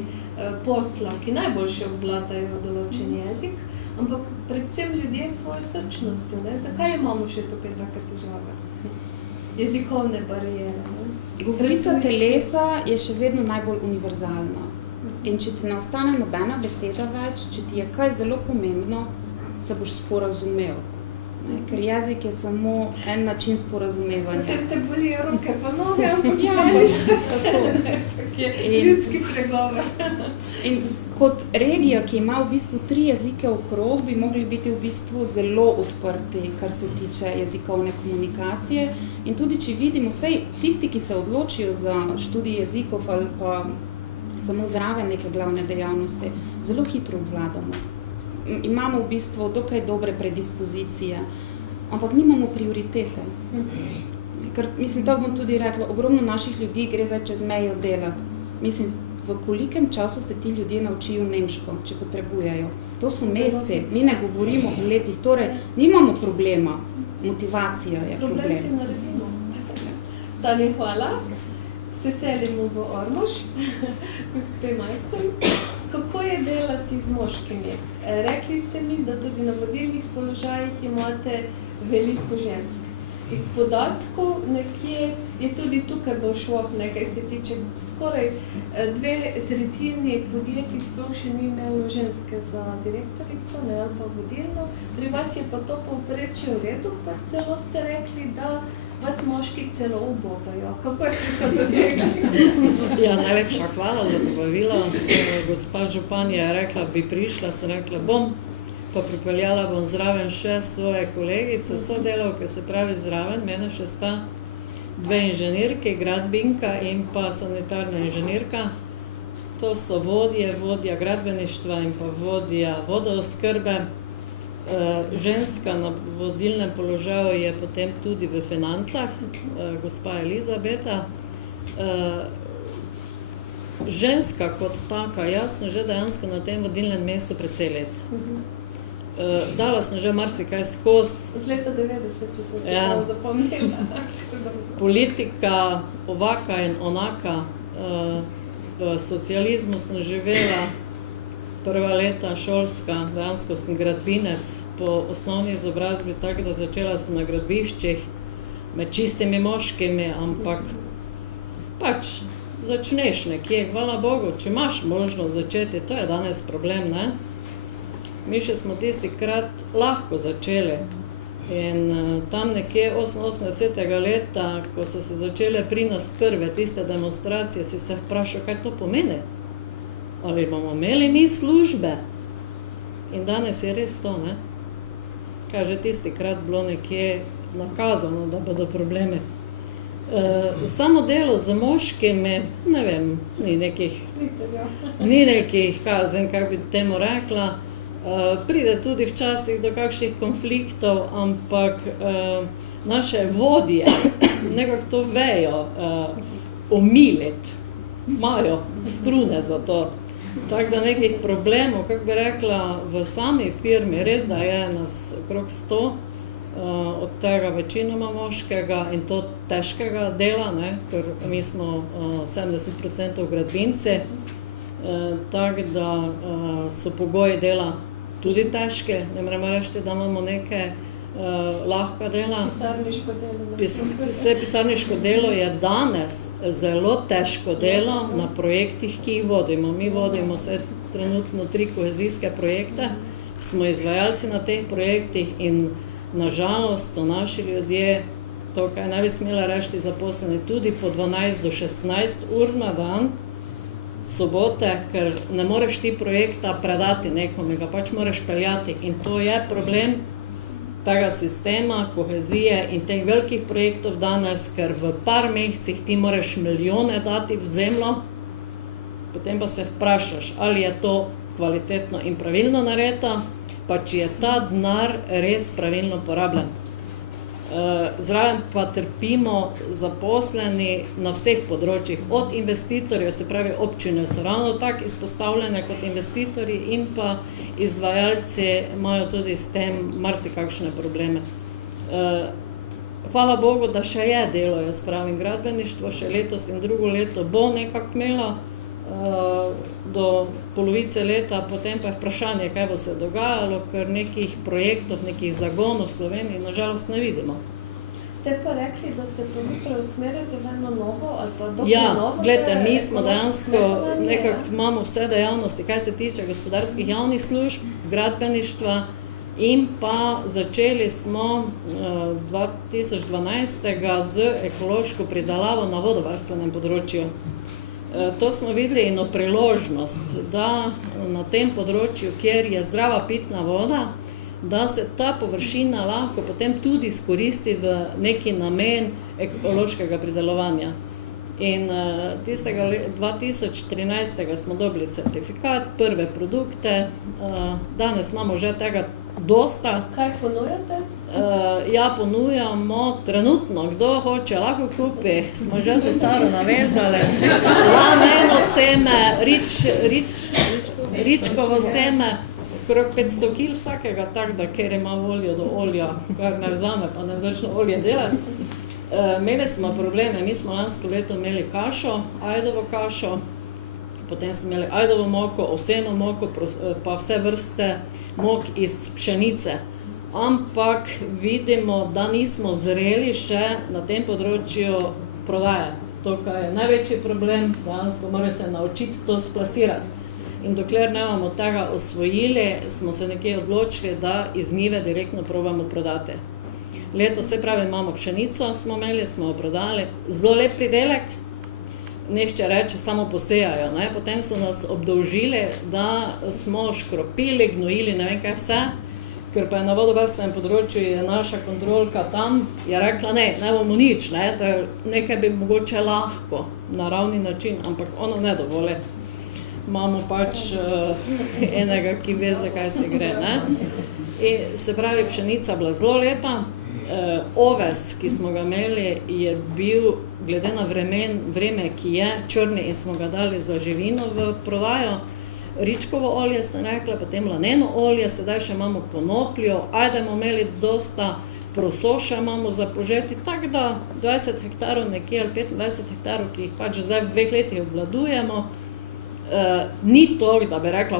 posla, ki najboljše obvladajo določen jezik, ampak predvsem ljudje s svojo srčnostjo. Ne? Zakaj imamo še tukaj take težave? Jezikovne bariere. Ne? Govorica telesa je še vedno najbolj univerzalna. In če ti ne ostane nobena beseda več, če ti je kaj zelo pomembno, se boš sporazumel. Ne? Ker jezik je samo en način sporazumevanja. Potem te bolijo roke pa noge, ampak spomniš besede. Tak je ljudski pregovor. In kot regija, ki ima v bistvu 3 jezike okrog, bi mogli biti v bistvu zelo odprti, kar se tiče jezikovne komunikacije. In tudi, če vidimo, vsej tisti, ki se odločijo za študij jezikov ali pa samo zraven neke glavne dejavnosti, zelo hitro obvladamo. Imamo v bistvu dokaj dobre predispozicije, ampak nimamo prioritete. Ker, mislim, to bom tudi rekla, ogromno naših ljudi gre zdaj čez mejo delati. Mislim, v kolikem času se ti ljudje naučijo nemško, če potrebujejo. To so meseci, mi ne govorimo o letih, torej nimamo problema, motivacija je problem. Problem si naredimo. Tani, hvala. Se selimo v Ormož, gospe Majcem. Kako je delati z moškimi? Rekli ste mi, da tudi na vodilnih položajih imate veliko žensk. Iz podatkov nekje je tudi tukaj bolj švok, nekaj se tiče skoraj 2/3 podjetij sploh še ni imelo ženske za direktorico, ne, ali pa vodilno. Pri vas je pa to povprečje v redu, pa celo ste rekli, da vas moški celo ubogajo. Kako ste to dosegli? Ja, najlepša hvala za povabilo. Gospa županja je rekla, bi prišla, sem rekla, bom. pa pripeljala bom zraven še svoje kolegice, sodelavke, se pravi zraven, mene še sta 2 inženirke, gradbinka in pa sanitarna inženirka. To so vodja gradbeništva in pa vodja vodooskrbe. Ženska na vodilnem položaju je potem tudi v financah, gospa Elizabeta. Ženska kot taka, jaz sem že dejansko na tem vodilnem mestu precej let. Dala sem že marsikaj skozi. Od leta 90, če sem se prav zapomnila. Politika, ovaka in onaka. V socializmu sem živela prva leta šolska, dejansko sem gradbinec po osnovni izobrazbi, tako da začela sem na gradbiščih med čistimi moškimi, ampak pač začneš nekje, hvala Bogu, če imaš možnost začeti, to je danes problem, ne? Mi še smo tistikrat lahko začeli in tam nekje 88. leta, ko so se začele pri nas prve tiste demonstracije, si se vprašal, kaj to pomeni? Ali bomo imeli mi službe? In danes je res to, ne? Kaj že tistikrat bilo nekje nakazano, da bodo problemi. Samo delo z moškimi, ne vem, ni nekih, kaj bi temu rekla, pride tudi včasih do kakšnih konfliktov, ampak naše vodje nekako to vejo omiliti, imajo strune za to. Tako da nekih problemov, kako bi rekla, v sami firmi res da je nas okrog 100, od tega večinoma moškega in to težkega dela, ne, ker mi smo 70% gradbinci, tako da so pogoji dela tudi težki, ne moremo reči, da imamo neke lahka dela. Pisarniško delo. Vse pisarniško delo je danes zelo težko delo na projektih, ki jih vodimo. Mi vodimo vse trenutno 3 kohezijske projekte, smo izvajalci na teh projektih in nažalost so naši ljudje, to kaj ne bi smela reči, zaposleni tudi po 12 do 16 ur na dan, sobote, ker ne moreš ti projekta predati nekomu, ga pač moraš peljati in to je problem tega sistema, kohezije in teh velikih projektov danes, ker v par mesecih ti moraš milijone dati v zemljo, potem pa se vprašaš, ali je to kvalitetno in pravilno narejeno, pa če je ta denar res pravilno porabljen. Zraven pa trpimo zaposleni na vseh področjih, od investitorjev, se pravi občine so ravno tako izpostavljene kot investitorji in pa izvajalci imajo tudi s tem marsikakšne probleme. Hvala Bogu, da še je delo, jaz pravim, gradbeništvo, še letos in drugo leto bo nekako imelo do polovice leta, potem pa je vprašanje, kaj bo se dogajalo, ker nekih projektov, nekih zagonov v Sloveniji nažalost ne vidimo. Ste pa rekli, da se pa vi preusmerjate v eno novo ali pa dokaj novo? Ja, gledajte, mi smo dejansko, nekako imamo vse dejavnosti, kaj se tiče gospodarskih javnih služb, gradbeništva in pa začeli smo 2012. Z ekološko pridelavo na vodovarstvenem področju. To smo videli eno priložnost, da na tem področju, kjer je zdrava pitna voda, da se ta površina lahko potem tudi izkoristi v neki namen ekološkega pridelovanja. In tistega 2013. Smo dobili certifikat, prve produkte, danes imamo že tega dosta. Kaj ponujate? Ja, ponujamo trenutno, kdo hoče, lahko kupi, smo že za Saro navezali, lameno seme, ričkovo seme, okrog 500 kg vsakega, tako da ker ima voljo do olja, kar ne vzame, pa ne začne olje delati. Imeli smo probleme, mi smo lansko leto imeli kašo, ajdovo kašo, potem smo imeli ajdovo moko, ovseno moko, pa vse vrste mok iz pšenice. Ampak vidimo, da nismo zreli še na tem področju prodaje. To, kar je največji problem, dejansko mora se naučiti to splasirati. In dokler ne bomo tega osvojili, smo se nekje odločili, da iz njive direktno probamo prodati. Leto, se pravi, imamo pšenico, smo imeli, smo jo prodali, zelo lep pridelek. nešče reče, samo posejajo. Ne? Potem so nas obdolžili, da smo škropili, gnojili, ne vem kaj vse, ker pa je na vodovarstvenem področju je naša kontrolka tam, je rekla, ne bomo nič, ne? Da nekaj bi mogoče lahko, naravni način, ampak ono ne dovoli. Imamo pač enega, ki ve, zakaj se gre. Ne? In se pravi, pšenica bila zelo lepa. Oves, ki smo ga imeli, je bil, glede na vreme, ki je, črni in smo ga dali za živino v prodajo. Ričkovo olje, sem rekla, potem laneno olje, sedaj še imamo konopljo, ajdemo imeli dosta prosoša, imamo za požeti, tako da 20 hektarov nekje ali 25 hektarov, ki jih pač zdaj v 2 letih obvladujemo, ni to, da bi rekla,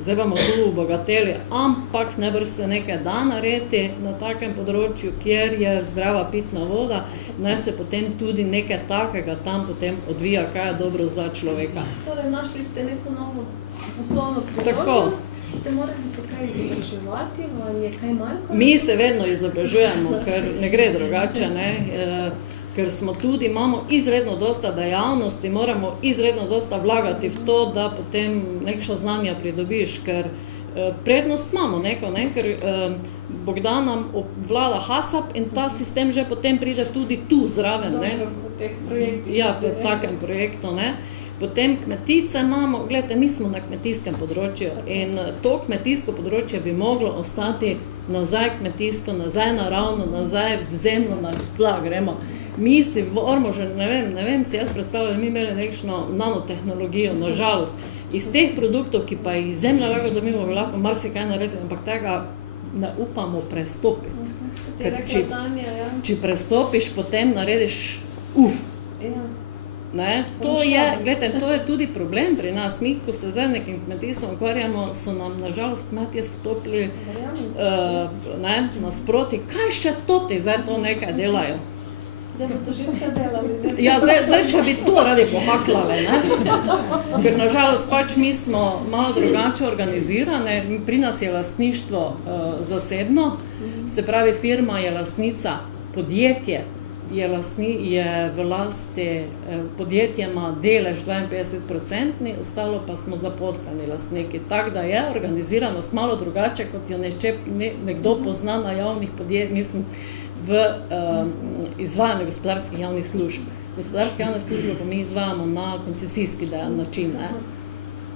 zdaj bomo tu obogateli, ampak najbrž se nekaj da narediti na takem področju, kjer je zdrava pitna voda, naj se potem tudi nekaj takega tam potem odvija, kaj je dobro za človeka. Torej, našli ste neko novo poslovno priložnost, ste morali se kaj izobraževati, vam je kaj manjko? Mi se vedno izobražujemo, ker ne gre drugače, ne? Ker smo tudi, imamo izredno dosta dejavnosti, moramo izredno dosta vlagati v to, da potem nekšno znanja pridobiš, ker prednost imamo neko, ne? Ker Bogdan nam obvlada HASAP in ta sistem že potem pride tudi tu zraven, ne? Dobro, v teh projektih. Ja, v takem projektu, ne? Potem kmetice imamo, gledajte, mi smo na kmetijskem področju in to kmetijsko področje bi moglo ostati nazaj kmetijsko, nazaj naravno, nazaj v zemljo, na tla gremo. Mi si v Ormožu, ne vem si jaz predstavljam, mi imeli nekšno nanotehnologijo, nažalost. Iz teh produktov, ki pa jih zemlja lahko dobimo, bi lahko marsikaj naredili, ampak tega ne upamo prestopiti. Ker če prestopiš, potem narediš Ne? To je tudi problem pri nas. Mi, ko se zdaj nekim kmetijstvom ukvarjamo, so nam nažalost kmetje stopili nasproti. Kaj še toti zdaj to nekaj delajo? Zdaj bo to že vse delali. Ja, zdaj še bi to radi pohaklali, ne? Ker nažalost pač mi smo malo drugače organizirane. Pri nas je lastništvo zasebno, se pravi firma je lastnica, podjetje je v lasti, podjetje ima delež 52%, ostalo pa smo zaposleni lastniki. Tako da je organiziranost malo drugače, kot jo nekdo pozna na javnih podjetjih, mislim, v izvajanju gospodarskih javnih služb. Gospodarske javne službe pa mi izvajamo na koncesijski način.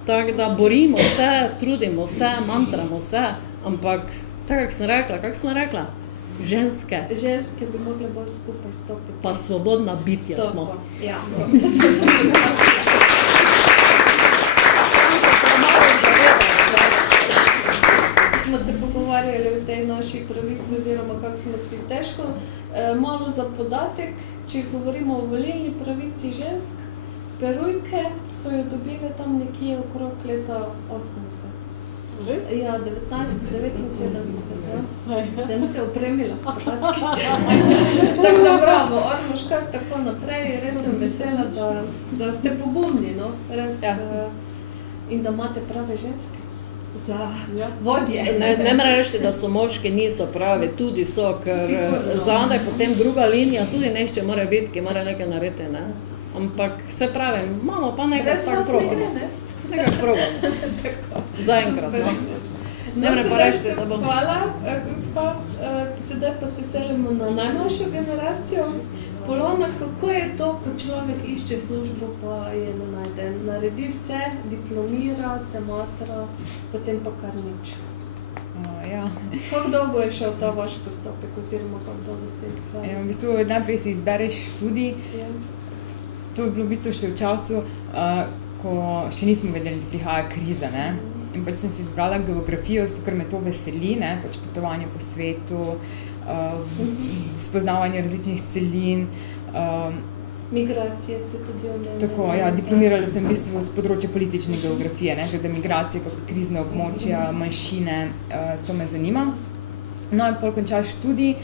Tako da borimo se, trudimo se, mantramo se, ampak tako, kako sem rekla, ženske bi mogle bolj skupaj stopiti. Pa svobodna bitja smo. Ja. Smo se pogovarjali o tej naši pravici oziroma kako smo si težko. Malo za podatek, če govorimo o volilni pravici žensk, Perujke so jo dobile tam nekje okrog leta 80. Ja, 1979, ja. Zdaj mi se opremila s podatki. Tako da bravo, Ormož, kar tako naprej, res sem vesela, da ste pogumni, no, res, in da imate prave ženske za vodje. Ne moram reči, da so moški, niso pravi, tudi so, ker zadaj potem druga linija, tudi nešče mora biti, ki mora nekaj narediti, ne. Ampak se pravi, imamo pa nekaj tak probamo. Nekaj probamo. Zaenkrat, no. Ne morem pa reči, da bom. Hvala, gospa. Sedaj pa se selimo na najmlajšo generacijo. Polona, kako je to, ko človek išče službo, pa je ne najde? Naredi vse, diplomira, se matra, potem pa kar nič. Ja. Kako dolgo je šel ta vaš postopek, oziroma kako dolgo ste izbrali? V bistvu najprej si izbereš študij. To je bilo v bistvu še v času, ko še nismo vedeli, da prihaja kriza, ne? In pač sem si izbrala geografijo, zato ker me to veseli, ne? Pač potovanje po svetu, spoznavanje različnih celin. Migracije ste tudi omenili. Tako, ja, diplomirala sem v bistvu z področja politične geografije, ne? Glede migracije, kako krizne območja, manjšine, to me zanima. No in pol končaš študij,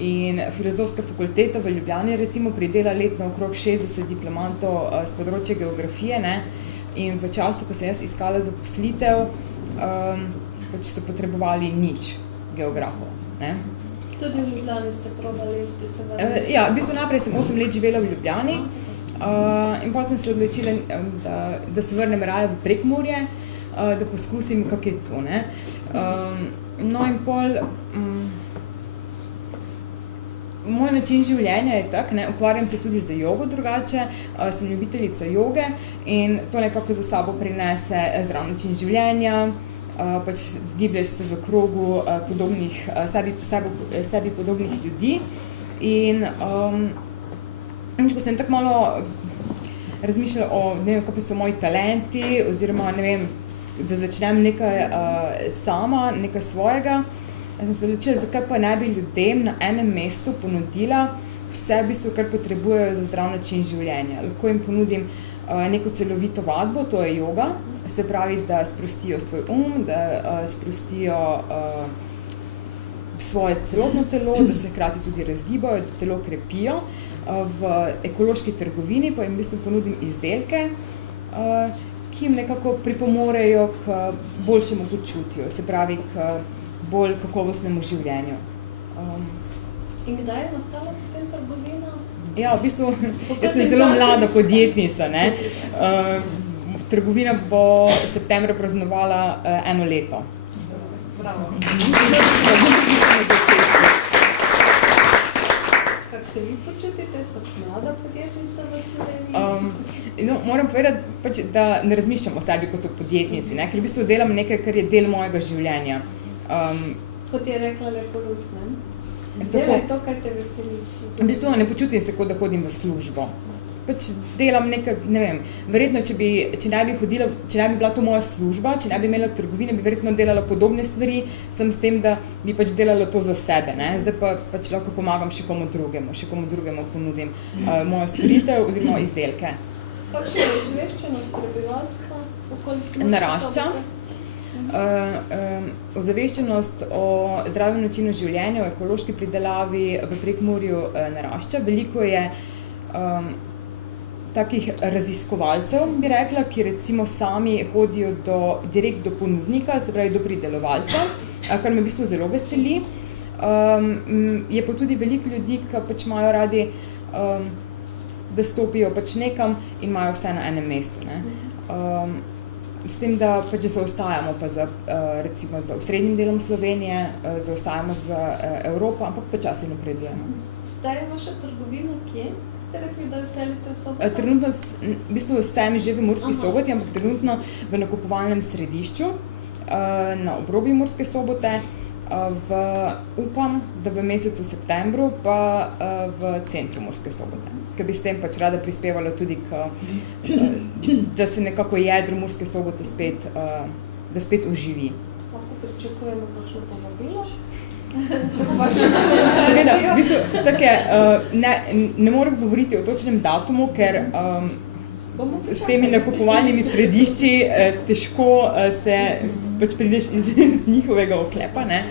in Filozofska fakulteta v Ljubljani recimo pridela letno okrog 60 diplomantov z področja geografije, ne? In v času, ko sem jaz iskala zaposlitev, pač so potrebovali nič geografov, ne? Tudi v Ljubljani ste probali, ste se vrnili? Ja, v bistvu najprej sem 8 let živela v Ljubljani, In potem sem se odločila, da se vrnem raje v Prekmurje, da poskusim, kako je to, ne. No in pol, moj način življenja je tak, ne, ukvarjam se tudi z jogo drugače, sem ljubiteljica joge in to nekako za sabo prinese zdrav način življenja, pač giblješ se v krogu podobnih, sebi podobnih ljudi in ko sem tako malo razmišljala o, ne vem, kako so moji talenti oziroma, ne vem, da začnem nekaj sama, nekaj svojega, sem se odločila, zakaj pa ne bi ljudem na enem mestu ponudila vse, v bistvu, kar potrebujejo za zdrav način življenja. Lahko jim ponudim neko celovito vadbo, to je joga, se pravi, da sprostijo svoj da sprostijo svoje celotno telo, da se hkrati tudi razgibajo, da telo krepijo. V ekološki trgovini pa jim v bistvu ponudim izdelke, ki jim nekako pripomorejo k boljšemu počutju, se pravi, k bolj kakovostnemu življenju. In kdaj je nastala potem trgovina? Ja, v bistvu, jaz sem zelo mlada podjetnica, ne. Trgovina bo septembra praznovala 1 leto. Bravo. Kako se vi počutite kot mlada podjetnica v Sloveniji? No, moram povedati, pač, da ne razmišljam o sebi kot o podjetnici, ne, ker v bistvu delam nekaj, kar je del mojega življenja. Kot je rekla lepo Rus, ne? Delaj to, kaj te veseli. V bistvu ne počutim se, kot da hodim v službo. Pač delam nekaj, ne vem, verjetno, če ne bi bila to moja služba, če ne bi imela trgovine, bi verjetno delala podobne stvari, sem s tem, da bi pač delala to za sebe, ne. Zdaj pa pač lahko pomagam še komu drugemu ponudim mojo storitev oziroma izdelke. Kakšna je osveščenost prebivalstva v okolici? Narašča. Ozaveščenost o zdravem načinu življenja, o ekološki pridelavi v Prekmurju narašča. Veliko je takih raziskovalcev, bi rekla, ki recimo sami hodijo direkt do ponudnika, se pravi do pridelovalca, kar me v bistvu zelo veseli. Je pa tudi veliko ljudi, ki pač imajo radi, da stopijo pač nekam in imajo vse na enem mestu, ne. S tem, da pač zaostajamo pa recimo za osrednjim delom Slovenije, zaostajamo za Evropo, ampak počasi napredujemo. Zdaj je naša trgovina kje? Ste rekli, da jo selite v Soboti? Trenutno, v bistvu sem že v Murski Soboti, ampak trenutno v nakupovalnem središču na obrobju Murske Sobote. Upam, da v mesecu septembru pa v centru Murske Sobote, ker bi s tem pač rada prispevala tudi da se nekako jedro Murske Sobote spet oživi. Lahko pričakujemo kakšno povabilo? Seveda, v bistvu tako ne morem govoriti o točnem datumu, ker s temi nakupovalnimi središči težko se pač prideš iz njihovega oklepa, ne.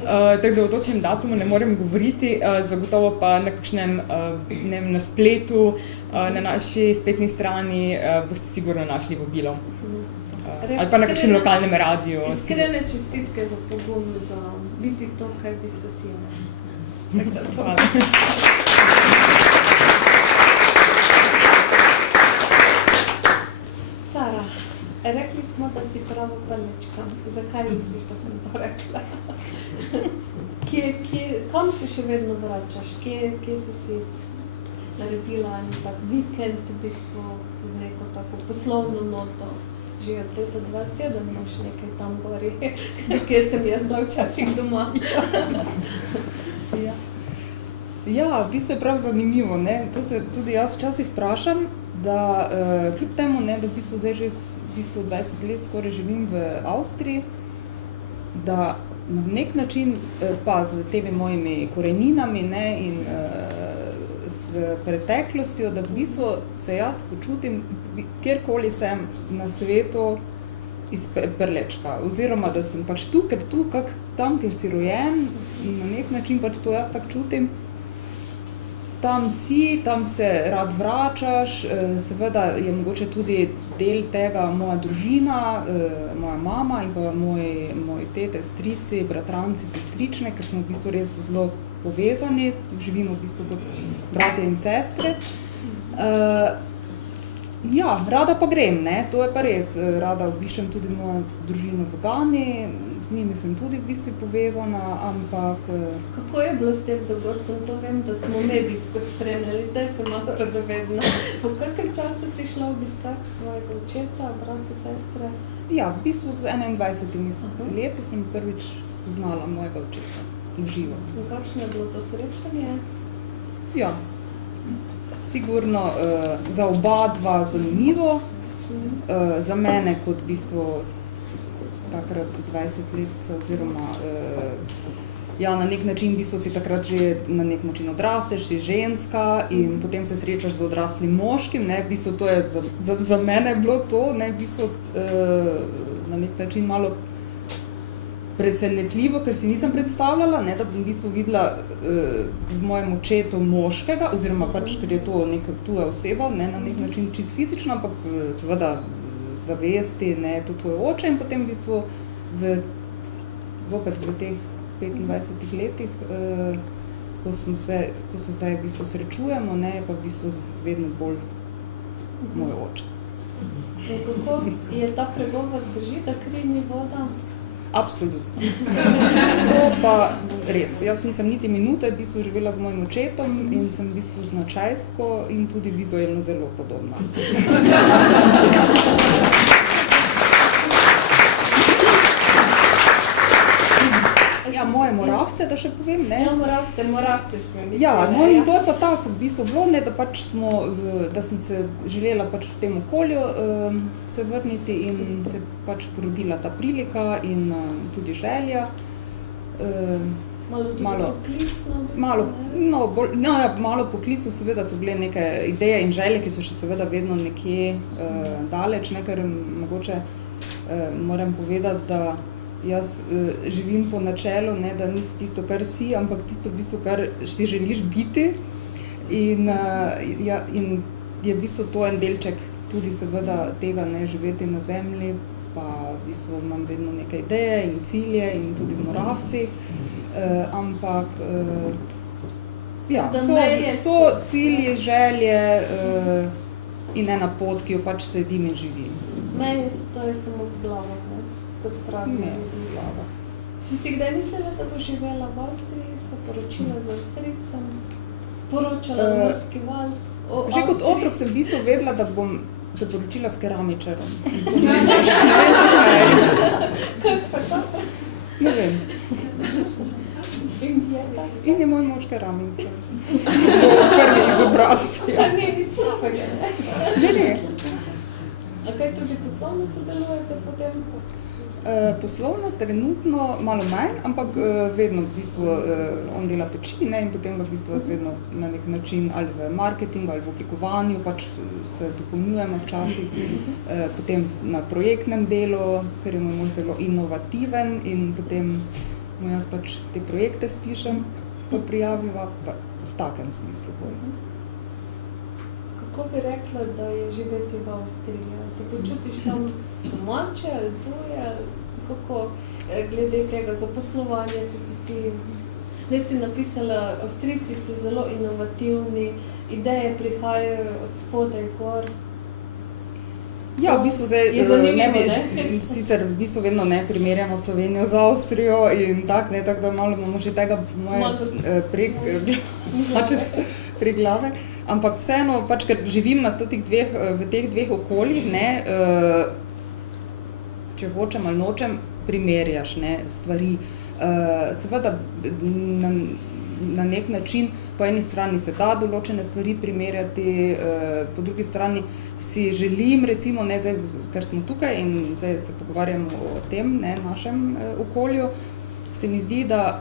Tako da o točnem datumu ne morem govoriti, zagotovo pa na kakšnem, ne vem, na spletu, na naši spletni strani boste sigurno našli vabilo. Ali pa na kakšnem lokalnem radiju. Iskrene čestitke za pogum, za biti to, kaj v bistvu si. Hvala. Sara, rekli smo, da si prava panečka. Zakaj misliš, da sem to rekla? Kam se še vedno vračaš? Kje si naredila en tak vikend, v bistvu z neko tako poslovno noto? Že od leta 2007 imaš nekaj tam gori, kjer sem jaz bila včasih doma. Ja, v bistvu je prav zanimivo, ne. To se tudi jaz včasih vprašam, da kljub temu, ne, da v bistvu zdaj že 20 let skoraj živim v Avstriji, da na nek način pa z temi mojimi koreninami, ne, in s preteklostjo, da v bistvu se jaz počutim, kjerkoli sem na svetu, iz Prlečka. Oziroma, da sem pač tu, ker tam, kjer si rojen, na nek način pač to jaz tako čutim, tam si, tam se rad vračaš, seveda je mogoče tudi del tega moja družina, moja mama in pa moji tete, strici, bratranci, sestrične, ker smo v bistvu res zelo povezani, živimo v bistvu kot bratje in sestre. Ja, rada pa grem, ne, to je pa res. Rada obiščem tudi mojo družino v Gani, z njimi sem tudi v bistvu povezana, ampak... Kako je bilo s tem dogodkom? To vem, da smo medijsko spremljali, zdaj sem malo radovedna. Po kakšnem času si šla obiskat svojega očeta, brata, sestre? Ja, v bistvu z 21 leti sem prvič spoznala mojega očeta v živo. In kakšno je bilo to srečanje? Ja, sigurno za oba dva zanimivo, za mene kot v bistvu takrat 20 let oziroma ja, na nek način v bistvu si takrat že na nek način odrasteš, si ženska in potem se srečaš z odraslim moškim, ne, v bistvu to je za mene bilo to, ne, v bistvu na nek način malo presenetljivo, ker si nisem predstavljala, ne, da bom v bistvu videla v mojem očetu moškega, oziroma pač, ker je to neka tuja oseba, ne, na nek način čisto fizično, ampak seveda zavesti, ne, to tvoj oče in potem v bistvu zopet v teh 25 letih, ko se zdaj v bistvu srečujemo, ne, je pa v bistvu vedno bolj moj oče. In kako je ta pregovor drži, da kri ni voda? Absolutno. To pa res. Jaz nisem niti minute v bistvu živela z mojim očetom in sem v bistvu značajsko in tudi vizualno zelo podobna. Ja, moje Moravce, da še povem, ne? Ja, Moravce smo mislili. Ja, no in to je pa tako v bistvu bilo, ne, da pač da sem se želela pač v tem okolju se vrniti in se pač porodila ta prilika in tudi želja. Malo poklicno? Malo poklicno, seveda so bile neke ideje in želje, ki so še seveda vedno nekje daleč, ne, ker mogoče moram povedati, da jaz živim po načelu, ne, da nisi tisto, kar si, ampak tisto, v bistvu, kar si želiš biti. In je v bistvu to en delček tudi seveda tega, ne, živeti na zemlji, pa v bistvu imam vedno neke ideje in cilje in tudi v Moravcih, ampak ja, so cilji, želje in ena pot, ki jo pač sledim in živim. Meje to je samo v glavah, ne? Kot pravi. Ne, sem v glavah. Si si kdaj mislila, da bo živela v Avstriji, se poročila z Avstrijcem, poročala na Morski val? Že kot otrok sem v bistvu vedela, da bom se poročila s keramičarom. Ne vem. In je moj mož keramičar. Po prvi izobrazbi. Pa ni nič slabega, ne? Ne. A kaj tudi poslovno sodelujete potem? Poslovno, trenutno malo manj, ampak vedno v bistvu on dela peči, ne, in potem ga v bistvu vedno na nek način ali v marketingu ali v oblikovanju pač se dopolnjujemo včasih, potem na projektnem delu, ker je moj mož zelo inovativen in potem mu jaz pač te projekte spišem, pa prijaviva pa v takem smislu. Kako bi rekla, da je živeti v Avstriji? Se počutiš tam domače ali tuje? Kako glede tega zaposlovanja se ti zdi? Ne si napisala, Avstrijci so zelo inovativni, ideje prihajajo od spodaj gor. Ja, v bistvu zdaj, je zanimivo, ne? Sicer v bistvu vedno ne primerjamo Slovenijo z Avstrijo in tako, ne, tako da malo imamo že tega prek glave. Ampak vseeno, pač, ker živim v teh dveh okoljih, ne, če hočem ali nočem, primerjaš, ne, stvari. Seveda na nek način, po eni strani se da določene stvari primerjati, po drugi strani si želim, recimo, ne, zdaj, ker smo tukaj in zdaj se pogovarjamo o tem, ne, našem okolju, se mi zdi, da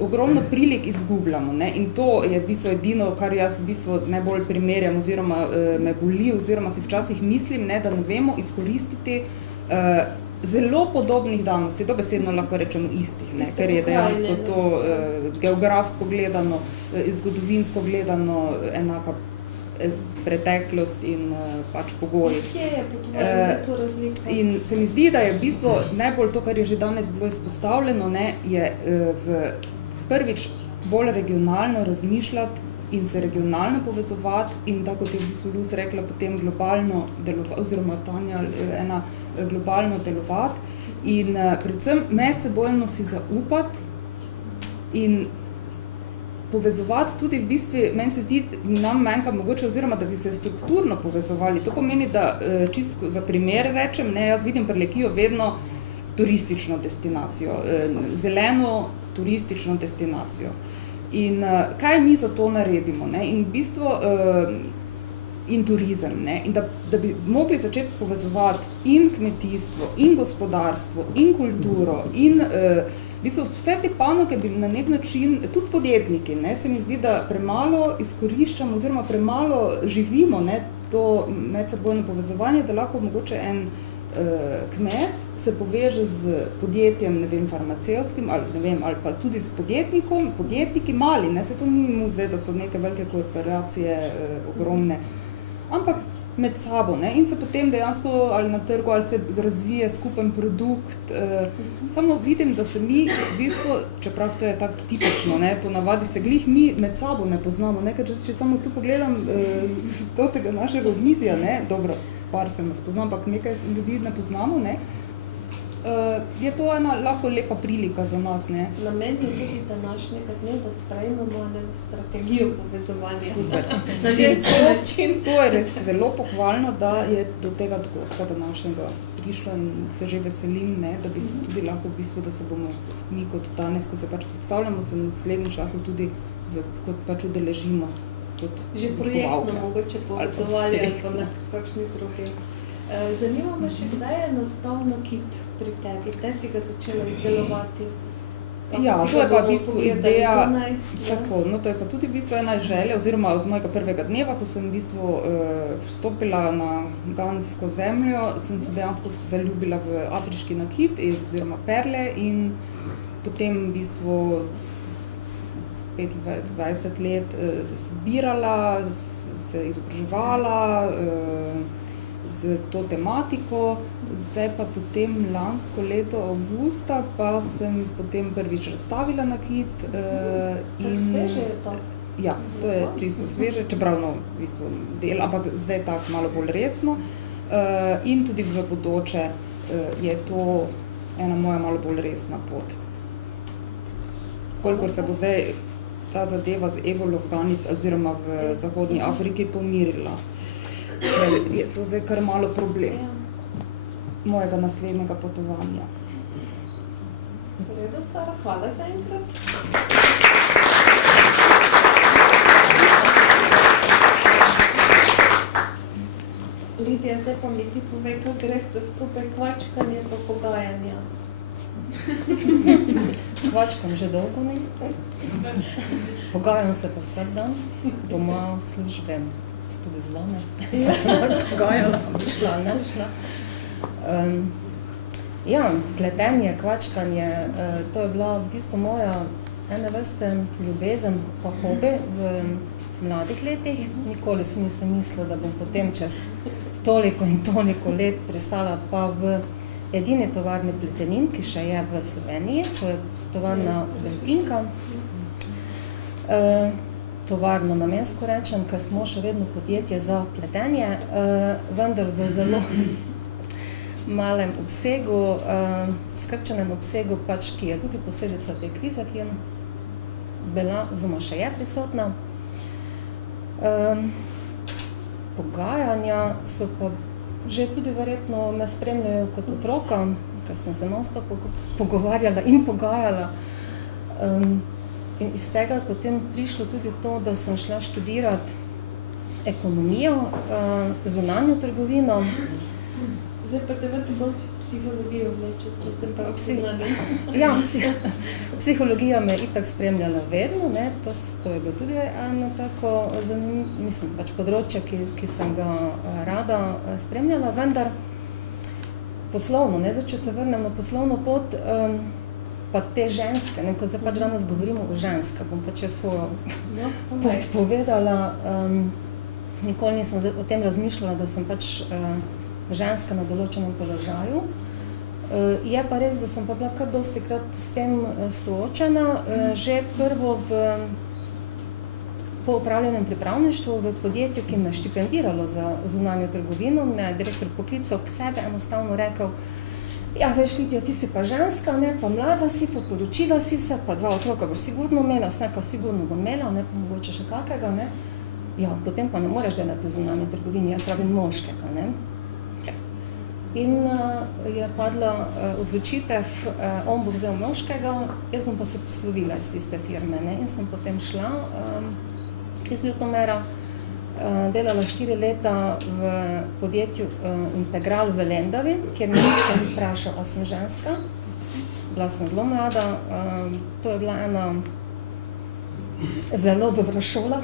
ogromno prilik izgubljamo, ne, in to je v bistvu edino, kar jaz v bistvu najbolj primerjam oziroma me boli oziroma si včasih mislim, ne, da ne vemo izkoristiti zelo podobnih danosti, dobesedno lahko rečemo istih, ne, ker je dejansko to geografsko gledano, zgodovinsko gledano enaka preteklost in pač pogoji. Kje je po tvojem za to razlika? In se mi zdi, da je v bistvu najbolj to, kar je že danes bilo izpostavljeno, ne, je prvič bolj regionalno razmišljati in se regionalno povezovati in tako kot je v bistvu Luz rekla, potem globalno delovati, oziroma Tanja globalno delovati in predvsem medsebojno si zaupati in povezovati tudi v bistvu, meni se zdi, nam manjka mogoče, oziroma da bi se strukturno povezovali. To pomeni, da čisto za primer rečem, jaz vidim Prlekijo vedno turistično destinacijo, zeleno turistično destinacijo. In kaj mi za to naredimo? Ne? In v bistvu in turizem. Ne? In da bi mogli začeti povezovati in kmetijstvo, in gospodarstvo, in kulturo, in v bistvu vse te panoge bi na nek način, tudi podjetniki, ne? Se mi zdi, da premalo izkoriščamo oziroma premalo živimo, ne? To medsebojno povezovanje, da lahko mogoče en kmet se poveže z podjetjem, ne vem, farmacevtskim ali ne vem, ali pa tudi s podjetniki mali, ne, se to ni muzej, da so neke velike korporacije ogromne, ampak med sabo, ne, in se potem dejansko ali na trgu ali se razvije skupen produkt. Samo vidim, da se mi v bistvu, čeprav to je tako tipično, ne, ponavadi se glih mi med sabo ne poznamo, ne, ker če samo tu pogledam z tega našega odmizja, ne, dobro, par se nas poznam, ampak nekaj ljudi ne poznamo, ne, je to ena lahko lepa prilika za nas, ne. Namen je tudi današnjega dne, da sprejmemo strategijo povezovanja. Super. Na ženski način. To je res zelo pohvalno, da je do tega dogodka današnjega prišlo in se že veselim, ne, da bi se tudi lahko v bistvu, da se bomo mi kot danes, ko se pač predstavljamo, se naslednjič lahko tudi kot pač udeležimo kot že projektno mogoče povezovali ali pa na kakšni drugi. Zanima me še, kdaj je nastal nakit pri tebi? Kdaj si ga začela izdelovati? Ja, to je pa v bistvu ideja, tako, no to je pa tudi v bistvu ena želja, oziroma od mojega prvega dneva, ko sem v bistvu vstopila na gansko zemljo, sem se dejansko zaljubila v afriški nakit oziroma perle in potem v bistvu 25 let zbirala, se izobraževala z to tematiko, zdaj pa potem lansko leto avgusta pa sem potem prvič razstavila nakit. In sveže je to? Ja, to je čisto sveže, čeprav v bistvu del, ampak zdaj tako malo bolj resno. In tudi v bodoče je to ena moja malo bolj resna pot. Kolikor se bo zdaj ta zadeva z ebolo v Afganistan oziroma v Zahodnji Afriki pomirila. Je to zdaj kar malo problem mojega naslednjega potovanja. V redu, Sara, hvala za enkrat. Lidija, zdaj pa mi ti povej, kako greste skupaj kvačkanje pa pogajanja. Kvačkam že dolgo ne. Pogajam se pa vsak dan, doma v službe. Tudi z vami, sem se malo pogajala, bi šla, ne bi šla. Ja, pletenje, kvačkanje, to je bila v bistvu moja ene vrste ljubezen pa hobi v mladih letih. Nikoli si nisem mislila, da bom potem čez toliko in toliko let pristala pa v edini tovarni pletenin, ki še je v Sloveniji, to je tovarna Beltinka. Tovarno namensko rečem, ker smo še vedno podjetje za pletenje, vendar v zelo malem obsegu, skrčenem obsegu, pač, ki je tudi posledica te krize, ki je bila, oziroma še je prisotna. Pogajanja so pa že tudi verjetno me spremljajo kot otroka, ker sem se non-stop pogovarjala in pogajala. In iz tega potem prišlo tudi to, da sem šla študirati ekonomijo, zunanjo trgovino. Zdaj pa te vrti bolj psihologijo vleče, če sem prav signali. Ja, psihologija me je itak spremljala vedno, ne, to je bilo tudi eno tako zanimivo, mislim, pač področje, ki sem ga rada spremljala, vendar poslovno, ne, zdaj, če se vrnem na poslovno pot, pa te ženske, ne, ko zdaj pač danes govorimo o ženskah, bom pač svojo pot povedala. Nikoli nisem o tem razmišljala, da sem pač ženska na določenem položaju. Je pa res, da sem pa bila kar dostikrat s tem soočena. Že prvo po upravljenem pripravništvu v podjetju, ki me je štipendiralo za zunanjo trgovino, me je direktor poklical k sebi, enostavno rekel, ja, veš, Lidija, ti si pa ženska, ne, pa mlada si, pa poročila si se, pa 2 otroka boš sigurno imela, vsega sigurno bom imela, ne, pa mogoče še kakega, ne. Ja, potem pa ne moreš delati v zunanji trgovini, jaz rabim moškega, ne. In je padla odločitev, on bo vzel moškega, jaz bom pa se poslovila iz tiste firme, ne, in sem potem šla iz Ljutomera, delala 4 leta v podjetju Integral v Lendavi, kjer me nihče ni vprašal, a sem ženska. Bila sem zelo mlada, to je bila ena zelo dobra šola,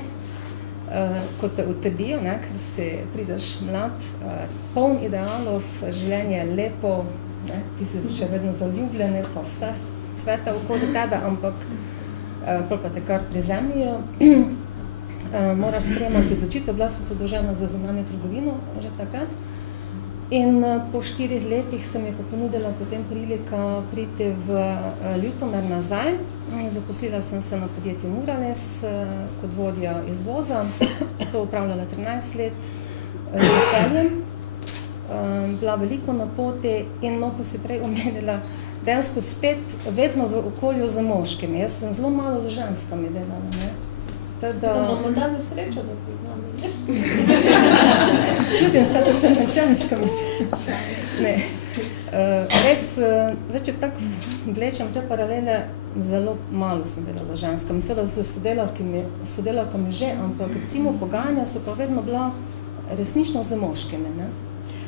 kot te utrdijo, ne, ker si prideš mlad, poln idealov, življenje je lepo, ne, ti si še vedno zaljubljen, pa vse cveta okoli tebe, ampak pol pa te kar prizemljijo. Moraš sprejemati odločitev, bila sem zadolžena za zunanjo trgovino že takrat. In po 4 letih se mi je pa ponudila potem prilika priti v Ljutomer nazaj. Zaposlila sem se na podjetju Murales kot vodja izvoza, to upravljala 13 let z veseljem. Bila veliko na poti in ko si prej omenila, dejansko spet vedno v okolju z moškimi. Jaz sem zelo malo z ženskami delala, ne. Da bomo danes srečo, da se z nami, ne? Čudim se, da sem med ženskami. Ne. Res, zdaj, če tako vlečem te paralele, zelo malo sem delala z ženskami. Seveda z sodelavkami že, ampak recimo pogajanja so pa vedno bila resnično z moškimi, ne.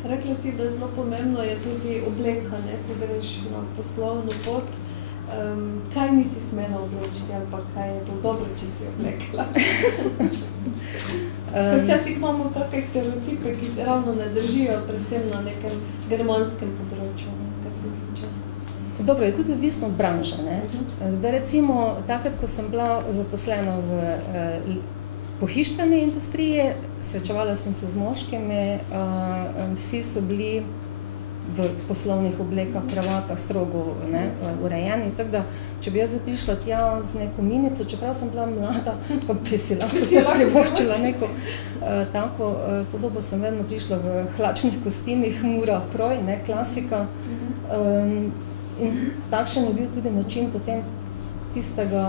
Rekla si, da zelo pomembno je tudi obleka, ne, ko greš na poslovno pot. Kaj nisi smela obločiti ali pa kaj je bilo dobro, če si oblekla? Včasih imamo kakšne stereotipe, ki ravno ne držijo, predvsem na nekem germanskem področju, kaj se tiče. Dobro, je tudi odvisno od branže, ne. Zdaj recimo, takrat, ko sem bila zaposlena v pohištveni industriji, srečevala sem se z moškimi, vsi so bili v poslovnih oblekah, kravatah, strogo, ne, urejeni, tako da, če bi jaz prišla tja z neko minico, čeprav sem bila mlada, pa bi si lahko privoščila neko tako podobo, sem vedno prišla v hlačnih kostimih, mura, kroj, ne, klasika. In takšen je bil tudi način potem tistega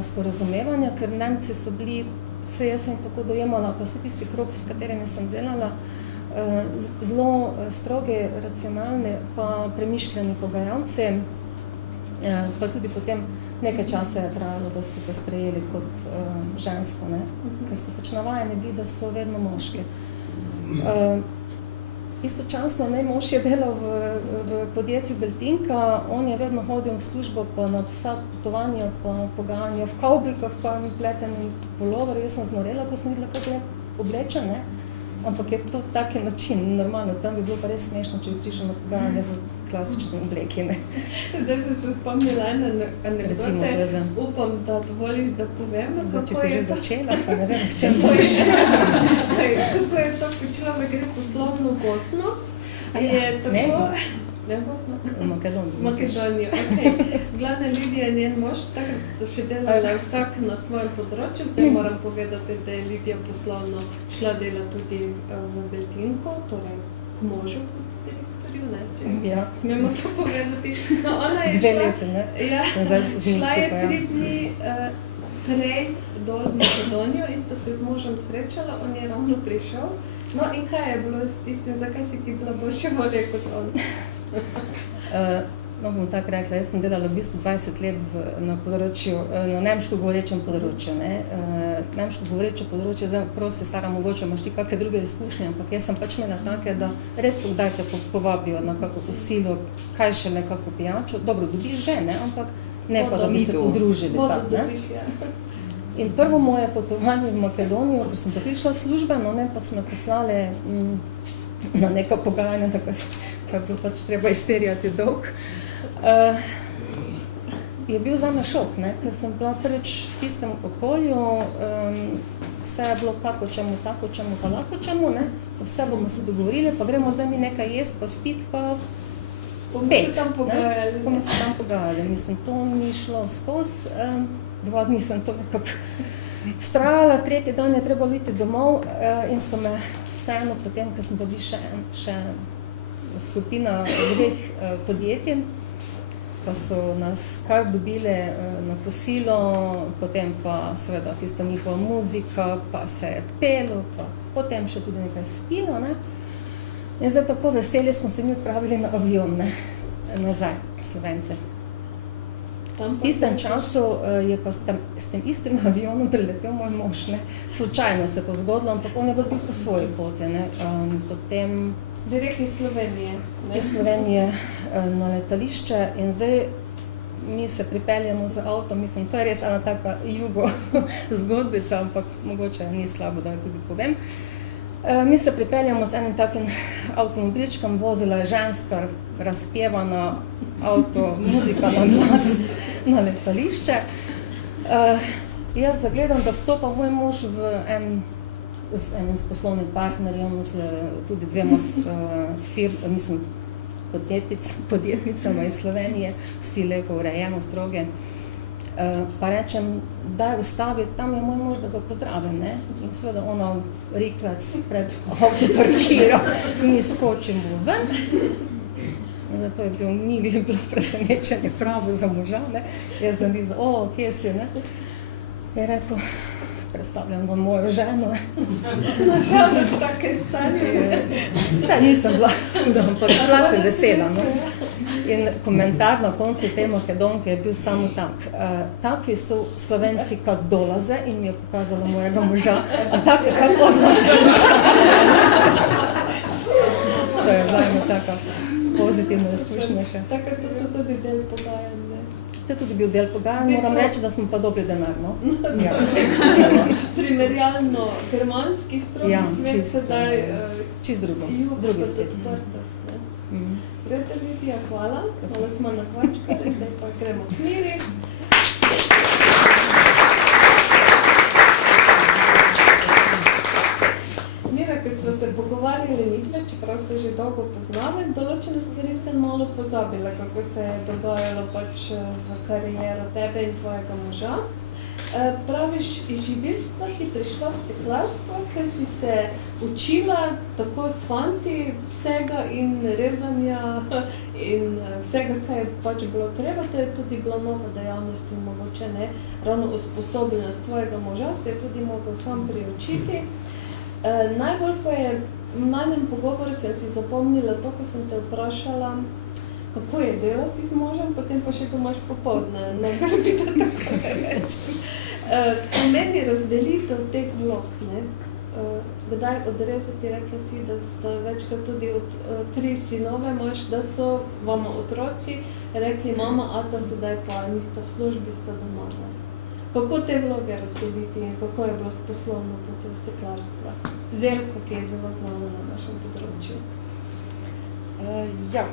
sporazumevanja, ker Nemci so bili, vse jaz sem tako dojemala, pa vse tisti krog, s katerimi sem delala, zelo stroge, racionalne, pa premišljeni pogajalci, pa tudi potem nekaj časa je trajalo, da so te sprejeli kot žensko, ne, ker so pač navajeni bili, da so vedno moški. Istočasno, ne, mož je delal v podjetju Beltinka, on je vedno hodil v službo, pa na vsa potovanja, pa pogajanja v kavbojkah, pa pleteni pulover, jaz sem znorela, ko sem videla, kako je oblečen, ne. Ampak je to taki način, normalno, tam bi bilo pa res smešno, če bi prišel na pogajanje v klasični obleki, ne. Zdaj sem se spomnila ene anekdote, upam, da dovoliš, da povem, kako je to... Če si že začela, pa ne vem, v čem boš. Kako je to, ko človek gre poslovno v Bosno, je tako... Ne, Bosno? V Makedonijo. Makedonijo, okej. Glavna Lidija in njen mož, takrat sta še delala vsak na svojem področju, zdaj moram povedati, da je Lidija poslovno šla delati tudi v Beltinku, torej k možu kot direktorju, ne, če smemo to povedati. No, ona je šla... 2 leta, ne? Ja, šla je 3 dni prej dol v Makedonijo in sta se z možem srečala, on je ravno prišel. No, in kaj je bilo s tistim, zakaj si ti bila boljše volje kot on? No, bom tako rekla, jaz sem delala v bistvu 20 let na področju, na nemško govorečem področju, ne. Nemško govoreče področje, zdaj prosti, Sara, mogoče imaš ti kakšne druge izkušnje, ampak jaz sem pač imela take, da redko kdaj te povabijo na kako kosilo, kaj še nekako pijačo, dobro, dobiš že, ne, ampak ne pa, da bi se podružili tak, ne. In prvo moje potovanje v Makedonijo, ko sem pa prišla službeno, ne, pa so me poslali na neka pogajanja, tako je bilo pač treba izterjati dolg, je bil zame šok, ne, ker sem bila prvič v tistem okolju, vse je bilo kako čemu, tako čemu, pa lahko čemu, ne, vse bomo se dogovorili, pa gremo zdaj mi nekaj jest, pa spit, pa pet, ne, bomo se tam pogajali. Mislim, to ni šlo skozi, 2 dni sem to nekako Vztrajala, tretji dan je treba iti domov in so me vseeno potem, ker smo pa bili še skupina 2 podjetij, pa so nas kar dobili na kosilo, potem pa seveda tista njihova muzika, pa se je pelo, pa potem še tudi nekaj spilo, ne. In zdaj tako veseli smo se mi odpravili na avion, ne, nazaj, Slovence. V tistem času je pa s tem istim avionom priletel moj mož, ne. Slučajno se je to zgodilo, ampak on je bil po svoji poti, ne. Potem Direkt iz Slovenije. iz Slovenije na letališče in zdaj mi se pripeljemo z avtom, mislim, to je res ena taka jugo zgodbica, ampak mogoče ni slabo, da jo tudi povem. Mi se pripeljamo z enim takim avtomobilčkom, vozila je ženska, razpjevana avto, muzika na glas na letališče. Jaz zagledam, da vstopa moj mož z enim poslovnim partnerjem, z tudi 2 podjetnicama iz Slovenije, vsi lepo urejeno, stroge. Pa rečem, daj ustavi, tam je moj mož, da ga pozdravim, ne. In seveda ona rikvec pred avto parkira, mi skočimo ven. Zato je bilo presenečenje pravo za moža, ne. Jaz sem mislila, kje si, ne. Je rekel, predstavljam vam mojo ženo. Nažalost, take stanje. Saj nisem bila, ampak bila sem vesela, no. In komentar na koncu te Makedonke je bil samo tak. Takvi so Slovenci kot dolaze in mi je pokazala mojega moža, a takvi kot odlaze. To je bila ena taka pozitivna izkušnja še. Takrat to so tudi del pogajanj, ne? To je tudi bil del pogajanj, moram reči, da smo pa dobili denar, no. Ja. Primerjalno germanski strogi svet, sedaj čist drugo, jug, drugi kot svet. odprtost, ne? Grete, Lidija, hvala. Hvala smo na kvačkali, zdaj pa gremo k Miri. Mira, ko smo se pogovarjali midve, čeprav se že dolgo poznamo, določene stvari sem malo pozabila, kako se je dogajalo pač za kariero tebe in tvojega moža. Praviš, iz živilstva si prišla v steklarstvo, ker si se učila tako s fanti vsega in rezanja in vsega, kaj je pač bilo treba. To je tudi bila nova dejavnost in mogoče ne ravno usposobljenost tvojega moža, se je tudi mogel sam priučiti. Najbolj pa je v najnem pogovoru sem si zapomnila to, ko sem te vprašala, kako je delati z možem, potem pa še domaš popoldne, ne bi da tako rečem. Pomeni razdelitev teh vlog, ne? Kdaj odrezati, rekla si, da sta večkrat tudi 3 sinove imaš, da so vama otroci rekli, mama, ata sedaj pa nista v službi, sta doma. Kako te vloge razdeliti in kako je bilo s poslovno potjo steklarstva? Zelko, ki je zelo znano na našem področju. Ja,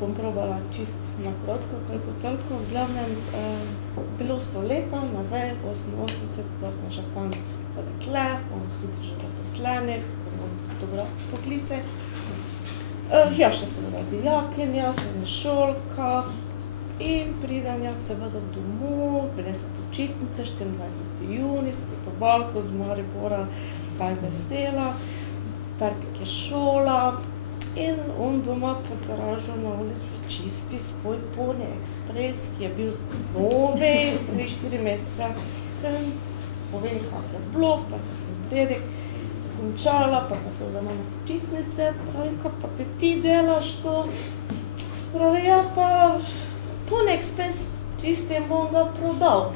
bom probala čist na kratko, koliko toliko. V glavnem, bilo so leta nazaj, 88, bila sem še fant pa dekle, on sicer že zaposleni, fotograf poklice. Ja, še seveda dijakinja, srednješolka in pridem ja seveda domov, bile so počitnice, 24. juni, s potovalko z Maribora, kaj vesela, petek je šola, in on doma pod garažo na ulici čisti svoj Pony Express, ki je bil novi, 3-4 mesece. Povem, kak je bilo, pa sem predek končala, pa se vdama na počitnice, pravim, kaj pa ti delaš to? Pravi, ja pa Pony Express čisti bom ga prodal.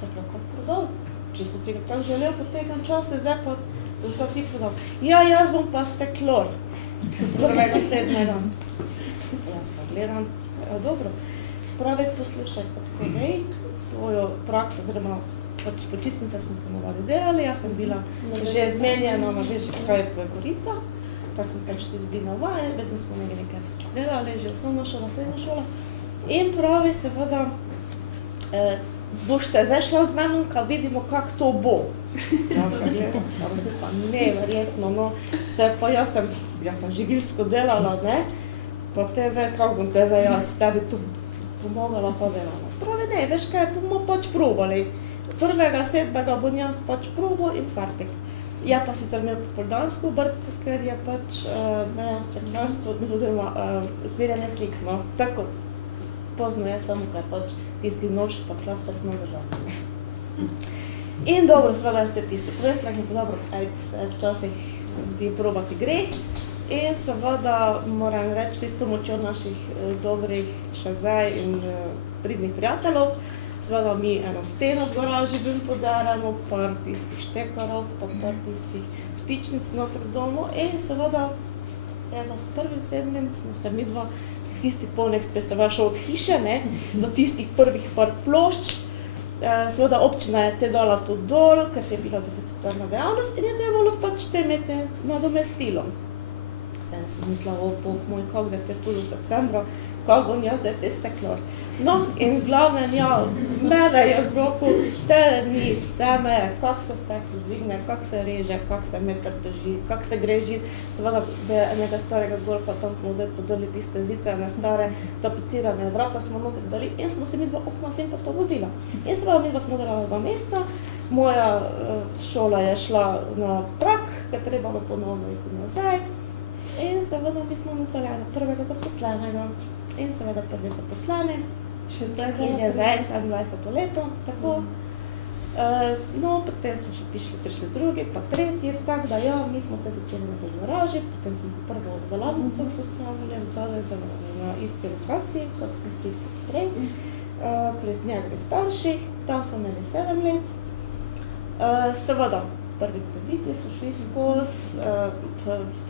Se pravi, kaj prodal? Če sem si ga tako želel po tega časa, zdaj pa bom pa ti prodal. Ja, jaz bom pa steklor. Prvega 7. Jaz pa gledam, dobro. Pravi, poslušaj, pa povej svojo prakso, oziroma pač počitnice smo ponovali delali, jaz sem bila že zmenjena na več kaj v Gorica, tako smo pač tudi bili navajeni, vedno smo nekaj delali, že osnovna šola, srednja šola. In pravi, seveda, boš se zdaj šla z menom, ka vidimo, kak to bo. Jaz pa gledam, pa neverjetno, no, se pa jaz sem živilsko delala, ne, pa te zdaj, kak bom te zdaj jaz tebi tu pomagala pa delala. Pravi, ne, veš kaj, bomo pač probali. prvega, 7. bom jaz pač probo in kvartek. Je pa sicer imel popoldansko obrt, ker je pač meja steklarstvo, oziroma odpiranje slik, no, tako pozno je, samo kaj pač tisti nož pa klaftar smo držali. In dobro, seveda ste tisti profesor, in dobro, včasih ti probati gre. In seveda moram reči, s pomočjo naših dobrih še zdaj in pridnih prijateljev, seveda mi eno steno v garaži bil podaramo, par tistih štekarov, pa par tistih vtičnic noter domu in seveda s 1.7. smo se midva za tisti polnek speseva šel od hiše, ne, za tistih prvih par plošč. Seveda občina je te dala to dol, ker se je bila deficitarna dejavnost in je trebalo pač te imeti nadomestilo. Sem si mislila, bog moj, kako da te tu v septembru, kako bom jaz zdaj te steklar. No, in glavne, ja, mene je v roku, ni vse me, kako se steklo dvigne, kako se reže, kako se meter drži, kako se gre žit. Seveda, da enega starega golfa, tam smo podali tiste zice, ne stare, tapicirane vrata smo noter dali in smo se midva okna sem pa to vozila. In seveda midva smo delala 2 meseca, moja šola je šla na prak, ker trebalo ponovno iti nazaj. In seveda mi smo naceljali prvega zaposlenega in seveda prvi zaposleni. Še zdaj in je zdaj 27 leto, tako. No, potem so še prišli drugi, pa tretji, tako da ja, mi smo te začeli na garaži, potem smo prvo delavnico postavili na isti lokaciji, kot smo prišli prej, pri njegovih starših, tam smo imeli 7 let. Seveda, prvi krediti so šli skozi,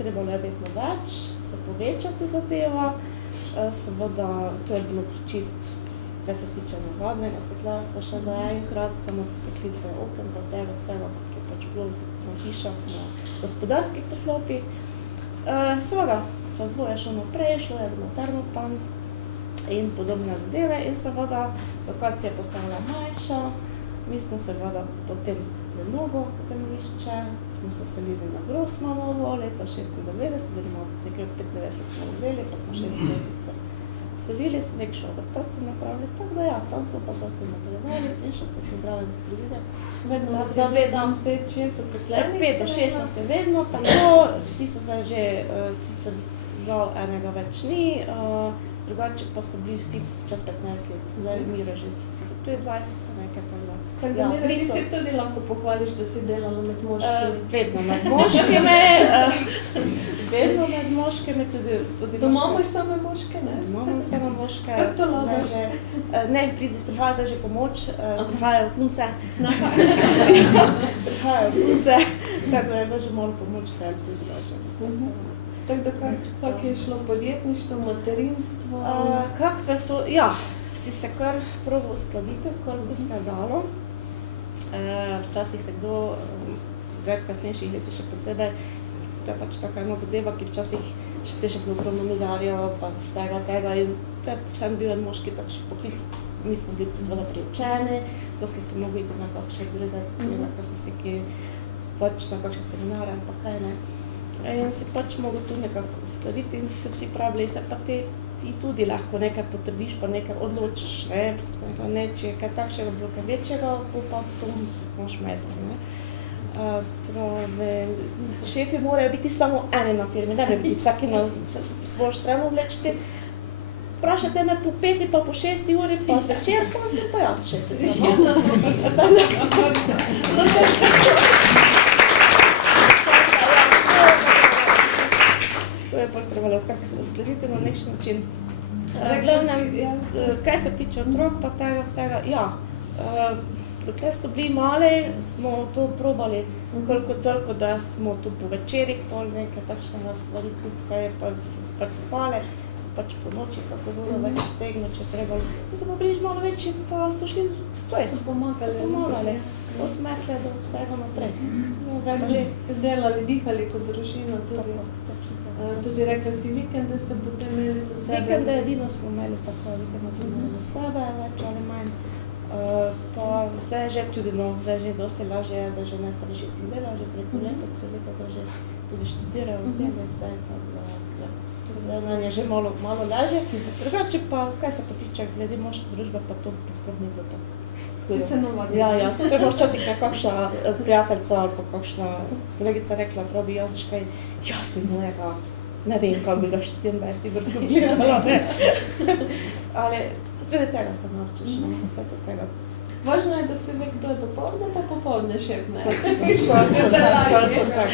trebalo je vedno več, se povečati zadeva, seveda to je bilo čist, kar se tiče navadnega steklarstva, še za enkrat, samo za steklitve oken, pa tega vsega, ki je pač bilo na hišah, na gospodarskih poslopih. Seveda, razvoj je šel naprej, šlo je na Termopan in podobne zadeve in seveda lokacija je postala manjša, mi smo seveda potem mnogo zemljišče, smo se selili na Grossmanovo leta 96, oziroma nekaj 95 smo vzeli, pa smo 96 se selili, nekšo adaptacijo napravili, tako da ja, tam smo pa potem nadaljevali in še potem zdraven prizidek. Vedno da se vedem 5-6 poslednjih? 5 do 6 nas je vedno, tako, vsi so zdaj že, sicer žal enega več ni, drugače pa so bili vsi čez 15 let, zdaj Miro že 20, pa nekaj tako da. Tako da Mira, ti si tudi lahko pohvališ, da si delala med moškimi? Vedno med moškimi, vedno med moškimi, tudi doma imaš same moške, ne? Doma imam same moške. Kako to ladaš? Ne, prihaja zdaj že pomoč, prihajajo punce. Prihajajo punce, tako da je zdaj že malo pomoč, da je tudi lažje. Tako da kako je šlo podjetništvo, materinstvo? Kako je to, ja, si se kar probal uskladiti, koliko se je dalo. Včasih se kdo, zdaj v kasnejših letih še posebej, to je pač taka ena zadeva, ki včasih še te še bilo ogromno mizarjev, pa vsega tega in to je vsem bil en moški takšen poklic. Mi smo bili seveda priučeni, dosti si mogli iti na kakšne druge zadeve, pa sem si ki pač na kakšne seminare, pa kaj ne. In si pač mogel tu nekako uskladiti in se vsi pravili, se pa ti tudi lahko nekaj potrdiš, pa nekaj odločiš, ne, če je kaj takšnega bilo kaj večjega, pa to moš mesli, ne. Šefi morajo biti samo eni na firmi, ne bi biti vsaki na svojo štremo vlečiti. Vprašajte me po 5 pa po 6 uri, pa zvečer, pa sem pa jaz šefica, To je pa trebalo tako uskladiti na nekšen način. Kaj se tiče otrok, pa tega vsega, ja, dokler so bili mali, smo to probali koliko toliko, da smo tu po večerih pol nekaj takšnega stvari tukaj, pa pač spale, so pač po noči kako bilo več tegno, če trebalo. In so pa bili malo večji, pa so šli svoje. So pomagali. Od metle do vsega naprej. Ste delali, dihali kot družina tudi. Tudi rekla si vikende ste potem imeli za sebe? Vikende edino smo imeli tako, vikende smo imeli za sebe, več ali manj. Pa zdaj že tudi, no, zdaj že dosti lažje je, zdaj že ne stari 6 dela, že 3 leta, zdaj že tudi študirajo v tem, zdaj je tako, da nam je že malo lažje. Drugače pa, kaj se pa tiče glede moške družbe, pa to pa sploh ni bilo tako. Si se navadila? Ja, sicer bo včasih kakšna prijateljica ali pa kakšna kolegica rekla, pravi, jaz kaj, jaz bi mojega, ne vem, kako bi ga 24 ur gledala, ne. Ali tudi tega se naučiš, ne, vse se tega. Važno je, da se ve, kdo je dopoldne, pa popoldne šef, ne? Točno tak.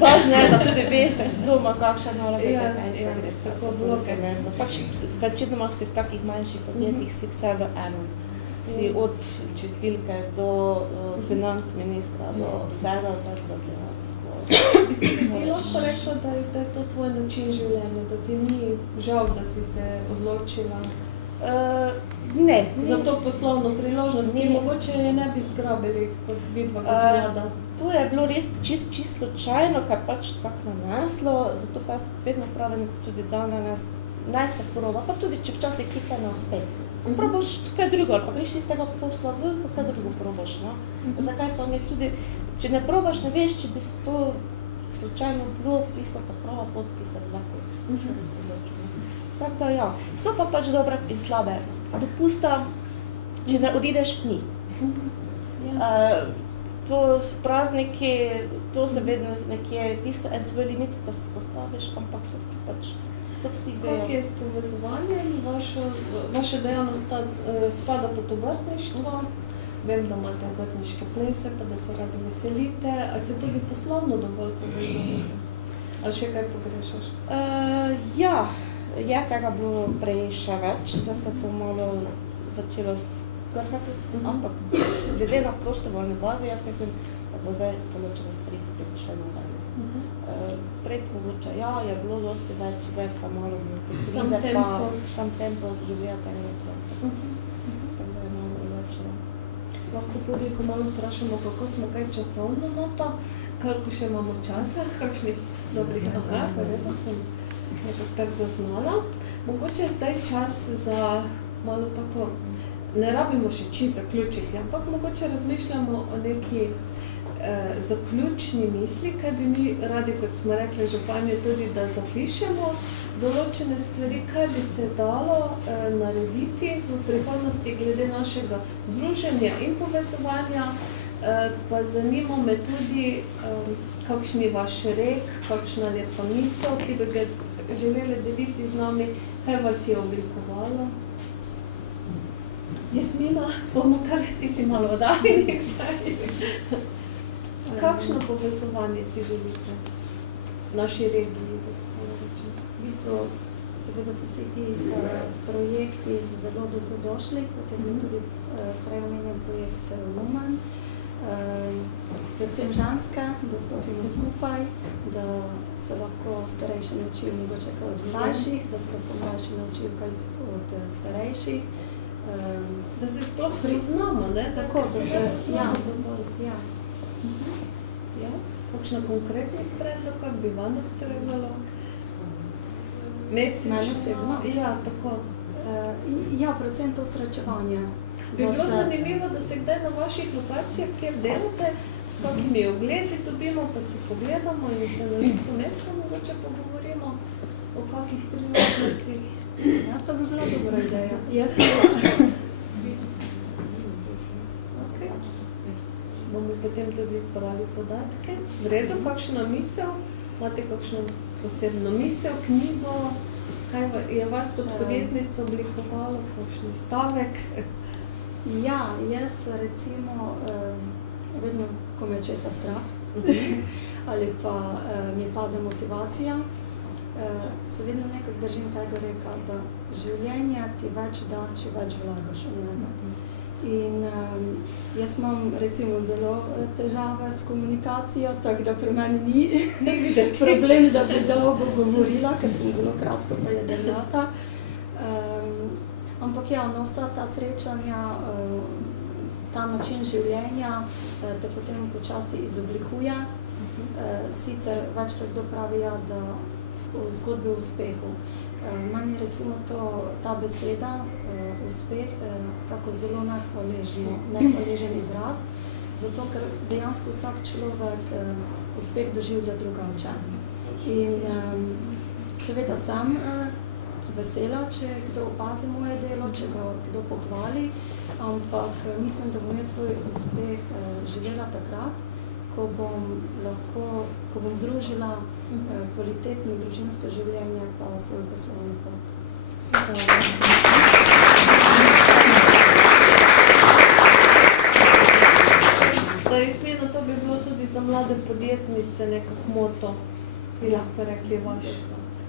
Važno je, da tudi ve se doma kakšna naloga, Ja, tako vloge. Pač večinoma si v takih manjših podjetjih si vse v enem. Si od čistilke do financ ministra, do vsega, tako da dejansko. Bi lahko rekla, da je zdaj to tvoj način življenja, da ti ni žal, da si se odločila Ne. za to poslovno priložnost, ki mogoče je ne bi zgrabili kot vidva kot mlada. To je bilo res čist slučajno, kar pač tako naneslo, zato pa jaz vedno pravim tudi danes, naj se proba, pa tudi če včasih kika ne uspe. Probaš kaj drugo, ali pa greš iz tega posla ven, pa kaj drugo probaš, no? Zakaj pa ne tudi, če ne probaš, ne veš, če bi se to slučajno zelo tista ta prava pot, ki se lahko odločila. Tako da ja, so pa pač dobre in slabe. Dopusta, če ne odideš, ni. To s prazniki, to se vedno nekje, tisto en svoj limit, da se postaviš, ampak so pač to vsi vejo. Kako je s povezovanjem? Vaša dejavnost spada pod obrtništvo. Vem, da imate obrtniške plese, pa da se radi veselite. A se tudi poslovno dovolj povezujete? Ali še kaj pogrešaš? Ja, je tega bilo prej še več, zdaj se to malo začelo skrhati, ampak glede na prostovoljne baze, jaz mislim, da bo zdaj določena stvari spet še nazaj. Pred mogoče, ja, je bilo dosti več, zdaj pa malo krize, pa sam tempo življenja tega naprej. Tako da je malo drugače. Lahko publiko malo vprašamo, kako smo kaj časovno noto, koliko še imamo časa, kakšnih dobrih da sem nekako tako zaznala. Mogoče je zdaj čas za malo tako, ne rabimo še čisto zaključiti, ampak mogoče razmišljamo o neki zaključni misli, kaj bi mi radi, kot smo rekli županje, tudi da zapišemo določene stvari, kaj bi se dalo narediti v prihodnosti glede našega druženja in povezovanja. Pa zanima me tudi, kakšen je vaš rek, kakšna lepa misel, ki bi ga želeli deliti z nami, kaj vas je oblikovalo. Jasmina, bomo kar, ti si malo oddavljeni zdaj. Kakšno povezovanje si želite v naši regiji, da tako rečem? V bistvu, seveda so vsi ti projekti zelo dobrodošli, kot je bil tudi prej omenjen projekt Lumen. Predvsem ženske, da stopimo skupaj, da se lahko starejši naučijo mogoče kaj od mlajših, da se lahko mlajši naučijo kaj od starejših. Da se sploh spoznamo, ne? Tako, da se spoznamo dovolj, ja. Ja, kakšna konkretnih predlog, kako bi vam ustrezalo? Mesečno? Ja, tako. Ja, predvsem to srečevanje. Bi bilo zanimivo, da se kdaj na vaših lokacijah, kjer delate, s kakimi ogledi dobimo, pa si pogledamo in se na licu mesta mogoče pogovorimo o kakih priložnostih. Ja, to bi bila dobra ideja. Jaz ne. Bomo potem tudi izbrali podatke. V redu, kakšna misel? Imate kakšno posebno misel, knjigo? Kaj je vas kot podjetnico oblikovalo? Kakšen stavek? Ja, jaz recimo vedno, ko me česa strah, ali pa mi pade motivacija, se vedno nekako držim tega reka, da življenje ti več da, če več vlagaš v njega. In jaz imam recimo zelo težave s komunikacijo, tako da pri meni ni problem, da bi dolgo govorila, ker sem zelo kratko pa jedrnata. Ampak ja, no, vsa ta srečanja, ta način življenja te potem počasi izoblikuje. Sicer večkrat kdo pravi, ja, da v zgodbi o uspehu. Meni recimo ta beseda, uspeh, tako zelo nehvaležen izraz, zato ker dejansko vsak človek uspeh doživlja drugače. In Seveda sem vesela, če kdo opazi moje delo, če ga kdo pohvali, ampak mislim, da bom jaz svoj uspeh živela takrat, ko bom združila kvalitetno družinsko življenje pa svoj poslovni pot. Da Jasmina, to bi bilo tudi za mlade podjetnice nekak moto, bi lahko rekli vaš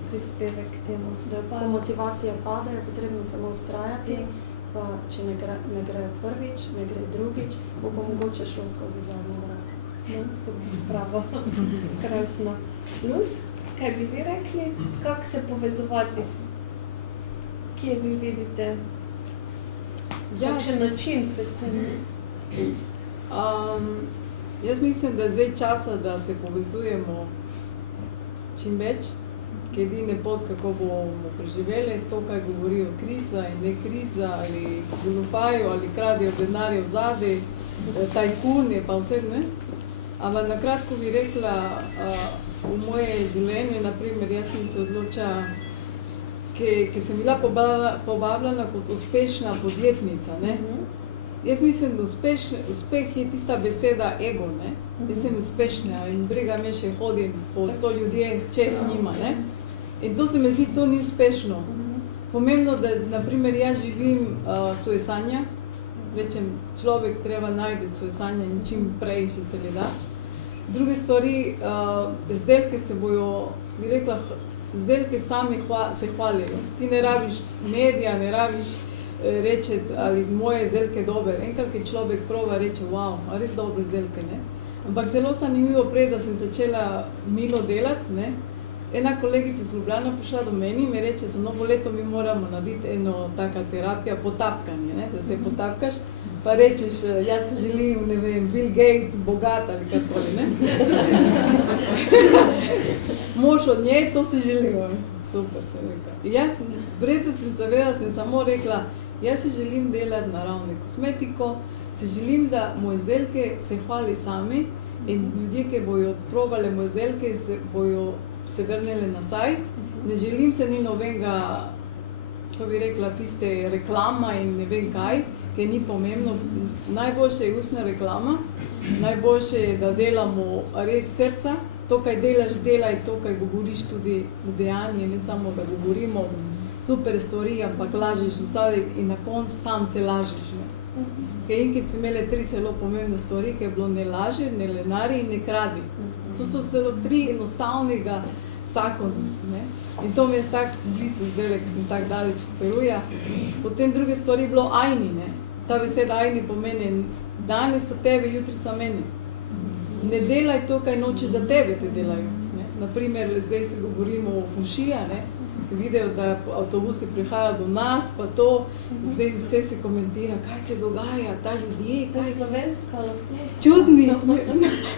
prispevek k temu. Da ko motivacija pade, je potrebno samo ustrajati, pa če ne gre prvič, ne gre drugič, bo pa mogoče šlo skozi zadnja vrata. No, super, bravo, krasno. Luz, kaj bi vi rekli? Kako se povezovati kje vi vidite? Kakšen način predvsem? Jaz mislim, da je zdaj časa, da se povezujemo čim več, ki je edini pot, kako bomo preživeli to, kaj govorijo kriza in ne kriza, ali goljufajo, ali kradijo denarje vzadi, tajkun je pa vse, ne? Ampak na kratko bi rekla, v moje življenje, naprimer, jaz sem se odločila, ki sem bila povabljena kot uspešna podjetnica, ne? Jaz mislim, da uspeh je tista beseda ego, ne? Jaz sem uspešna in briga me še hodim po 100 ljudje čez njima, ne? In to se mi zdi, to ni uspešno. Pomembno, da naprimer jaz živim svoje sanje, rečem, človek treba najti svoje sanje in čim prej še se le da. Druge stvari, izdelke se bojo, bi rekla, izdelke sami se hvalijo. Ti ne rabiš medija, ne rabiš reči, ali moje izdelke dober. Enkrat, ki človek proba, reče, wow, res dobre izdelke, ne? Ampak zelo zanimivo prej, da sem začela milo delati, ne? Ena kolegica iz Ljubljana prišla do meni in mi reče, za novo leto mi moramo narediti eno taka terapija potapkanje, ne? Da se potapkaš, pa rečeš, jaz se želim, ne vem, Bill Gates, bogat ali karkoli, ne? Mož od njej, to si želim, super, sem rekla. Jaz, brez da sem zavedala, sem samo rekla, jaz si želim delati naravno kosmetiko, si želim, da moje izdelke se hvali sami in ljudje, ki bojo probali moje izdelke, bojo se vrnili nazaj. Ne želim se ni nobenega, ko bi rekla, tiste reklama in ne vem kaj, ki ni pomembno. Najboljše je ustna reklama, najboljše je, da delamo res srca. To, kaj delaš, delaj to, kaj govoriš tudi v dejanju, ne samo, da govorimo super stvari, ampak lažeš vsadi in na koncu sam se lažeš. Ki so imeli 3 zelo pomembne stvari, ki je bilo ne laži, ne lenari in ne kradi. To so zelo 3 enostavnega zakona. In to mi je tako blizu zdaj, ki sem tako daleč speruja. Potem druge stvari je bilo ajni. Ta beseda ajni pomeni danes so tebe, jutri so meni. Ne delaj to, kaj nočeš, da tebe te delajo. Naprimer, zdaj se govorimo o fušija, vidijo, da avtobusi prihajajo do nas, pa to, zdaj vse se komentira, kaj se dogaja, ta ljudje, kaj... Slovenska lastnost. Čudni.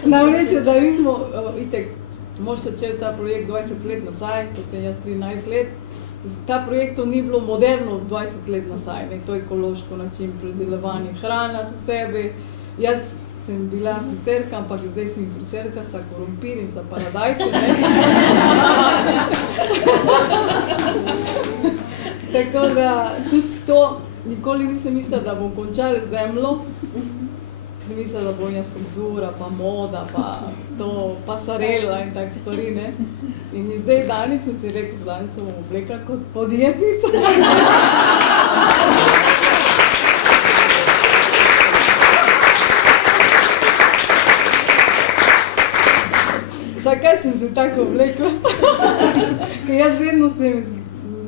Nam reče, da vidimo, itek, mož začel ta projekt 20 let nazaj, potem jaz 13 let. Ta projekt to ni bilo moderno 20 let nazaj, to je ekološko način predelovanja hrana za sebe. Jaz sem bila friserka, ampak zdaj sem friserka sa korumpir in sa paradajse, ne? Tako da tudi to, nikoli nisem mislila, da bom končala zemljo. Sem mislila, da bom jaz frizura, pa moda, pa to, pasarela in tak stvari, ne? In zdaj danes sem si rekla, danes se bom oblekla kot podjetnica. Zakaj sem se tako oblekla? Ker jaz vedno sem z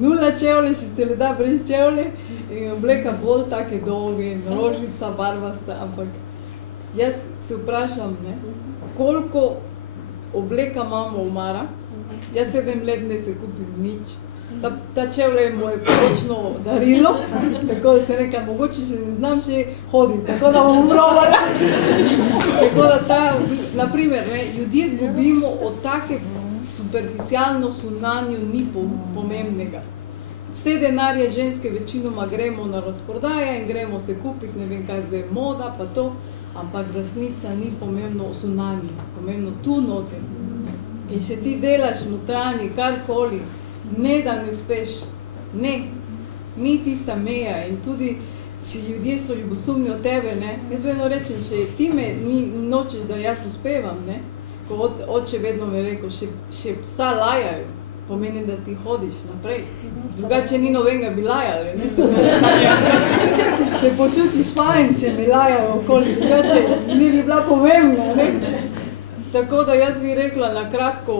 0 čevlje, še se le da brez čevlje in obleka bolj take dolge in rožica, barvasta, ampak jaz se vprašam, koliko obleka imamo v Mara, jaz 7 let ne se kupim nič. Ta čevlje je moje poročno darilo, tako da se nekaj, mogoče še ne znam še hoditi, tako da bom probala. Tako da ta, naprimer, ljudje zgubimo od take superficialno sunanju ni pomembnega. Vse denarje ženske večinoma gremo na razprodaje in gremo se kupiti, ne vem kaj zdaj moda, pa to, ampak resnica ni pomembno sunanje, pomembno tu noter. In še ti delaš notranji, karkoli, Ne, da ne uspeš. Ne. Ni tista meja in tudi, če ljudje so ljubosumni od tebe, ne. Jaz vedno rečem, če ti me nočeš, da jaz uspevam, ne. Ko oče vedno mi rekel, še psa lajajo, pomeni, da ti hodiš naprej. Drugače ni nobenega bi lajali, ne. Se počutiš fajn, če me lajajo okoli, drugače ni bi bila pomembna, ne. Tako da jaz bi rekla na kratko,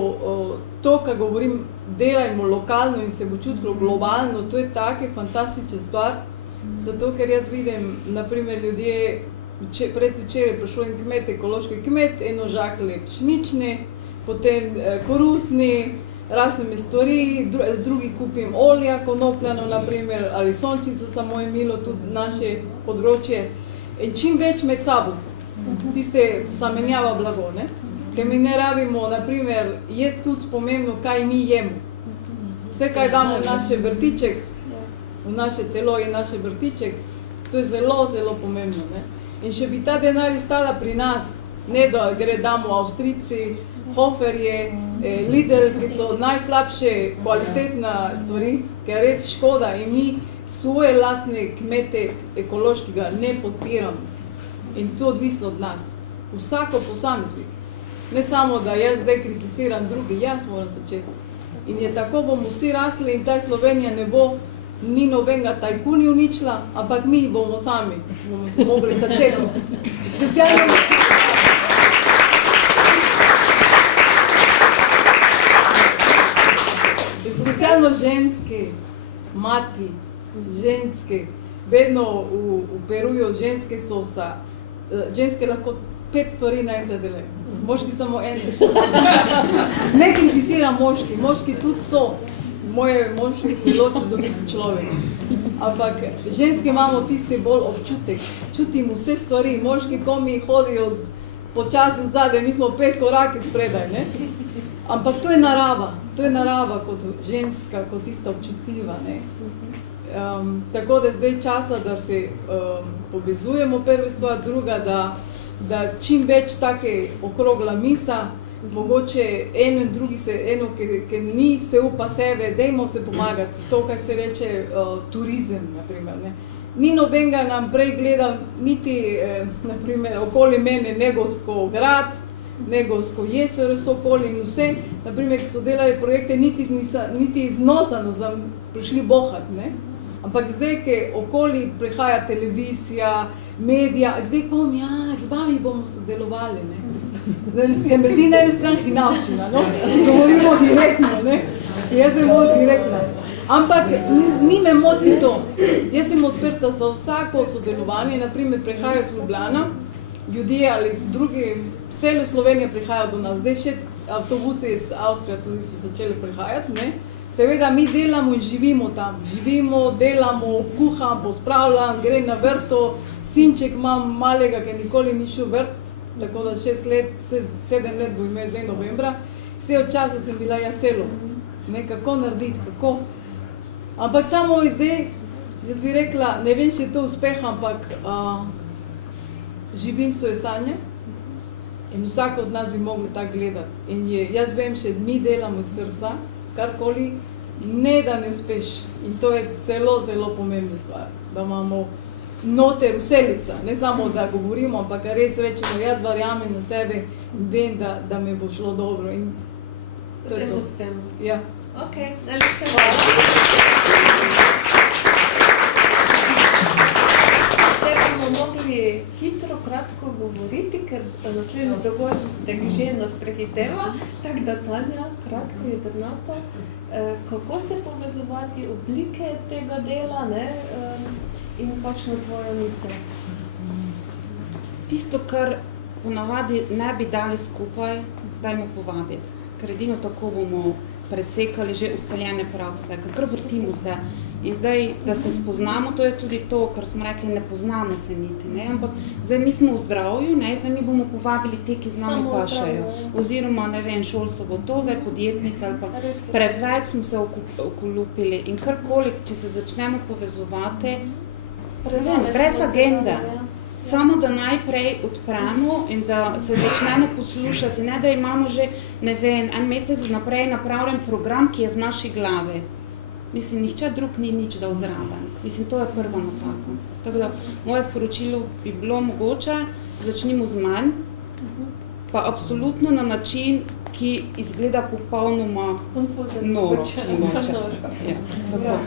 to, kar govorim, delajmo lokalno in se bo čutilo globalno, to je taka fantastična stvar, zato ker jaz vidim, naprimer, ljudje, predvčeraj prišel en kmet, ekološki kmet, eno žaklje pšenične, potem korusni, razne stvari, drugi kupim olja, konopljano, naprimer, ali sončnico samo imelo, tudi naše področje, in čim več med sabo, tiste samenjava blago, ne? Ker mi ne rabimo, naprimer, je tudi pomembno, kaj mi jemo. Vse, kaj damo v naše vrtiček, v naše telo in naše vrtiček, to je zelo, zelo pomembno, ne? In še bi ta denar ostala pri nas, ne da damo Avstrijci, Hoferje, Lidl, ki so najslabše kvalitetna stvari, ker je res škoda in mi svoje lastne kmete ekološkega ne podpiramo. In to odvisno od nas. Vsako posameznik. Ne samo, da jaz zdaj kritiziram drugi, jaz moram začeti. In je tako, bomo vsi rasli in ta Slovenija ne bo ni nobenega tajkuni uničila, ampak mi bomo sami, bomo se mogli začeti. Specialno ženske, mati, ženske, vedno operujo ženske sosa, ženske lahko 5 stvari naenkrat delajo. Moški samo eno stvar. Ne kritiziram moški tudi so. Moje moški so zelo čudoviti človek. Ampak ženske imamo tisti bolj občutek. Čutimo vse stvari. Moški komi hodijo počasi vzadaj, mi smo 5 koraki spredaj, ne? Ampak to je narava. To je narava kot ženska, kot tista občutljiva, ne? Tako da je zdaj časa, da se povezujemo prva stvar, druga, da čim več take okrogla misa, mogoče eno in drugi ki ni se upa sebe, dajmo se pomagati, to, kaj se reče turizem, naprimer, ne. Ni nobenega nam prej gleda, niti, naprimer, okoli mene Negovsko grad, Negovsko jezero so okoli in vse, naprimer, ki so delali projekte, niti iz Nosano prišli bohat, ne. Ampak zdaj, ki okoli prihaja televizija, medija, zdaj z vami bomo sodelovali, ne. Se me zdi na eni strani hinavščina, no? Če govorimo direktno, ne. Jaz sem bolj direktna. Ampak ni me moti to. Jaz sem odprta za vsako sodelovanje, naprimer prihajajo iz Ljubljana, ljudje ali iz druge, celo Slovenije prihajajo do nas. Zdaj še avtobuse iz Avstrije tudi so začeli prihajati, ne. Seveda mi delamo in živimo tam. Živimo, delamo, kuham, pospravljam, grem na vrto, sinček imam malega, ki nikoli ni šel vrt, tako da 7 let bo imel zdaj novembra. Vse od časa sem bila jaz selo. Ne, kako narediti, kako. Ampak samo zdaj, jaz bi rekla, ne vem, če je to uspeh, ampak živim svoje sanje in vsak od nas bi mogli tako gledati. In jaz vem, še mi delamo iz srca, karkoli, ne da ne uspeš. In to je zelo, zelo pomembna stvar, da imamo noter vselica, ne samo da govorimo, ampak res rečemo, jaz verjamem na sebe in vem, da me bo šlo dobro. In to je to. Uspemo. Ja. Ok, najlepša hvala. Zdaj bomo mogli hitro, kratko govoriti, ker naslednji dogodek že nas prehiteva. Tako da, Tanja, kratko, jedrnato, kako se povezovati oblike tega dela, ne, in kakšno tvojo misel? Tisto, kar ponavadi ne bi dali skupaj, dajmo povabiti, ker edino tako bomo presekali že ustaljene prakse, kar vrtimo se. In zdaj, da se spoznamo, to je tudi to, kar smo rekli, ne poznamo se niti, ne, ampak zdaj mi smo v zdravju, ne, zdaj mi bomo povabili te, ki z nami pašajo, oziroma, ne vem, šolstvo bo to, zdaj podjetnice ali pa preveč smo se okolupili in karkoli, če se začnemo povezovati, brez agende, Samo da najprej odpremo in da se začnemo poslušati, ne da imamo že, ne vem, en mesec vnaprej napravljen program, ki je v naši glavi. Mislim, nihče drug ni nič dal zraven. Mislim, to je prva napaka. Tako da, moje sporočilo bi bilo mogoče, začnimo z manj, pa absolutno na način, ki izgleda popolnoma noro. Ja, tako.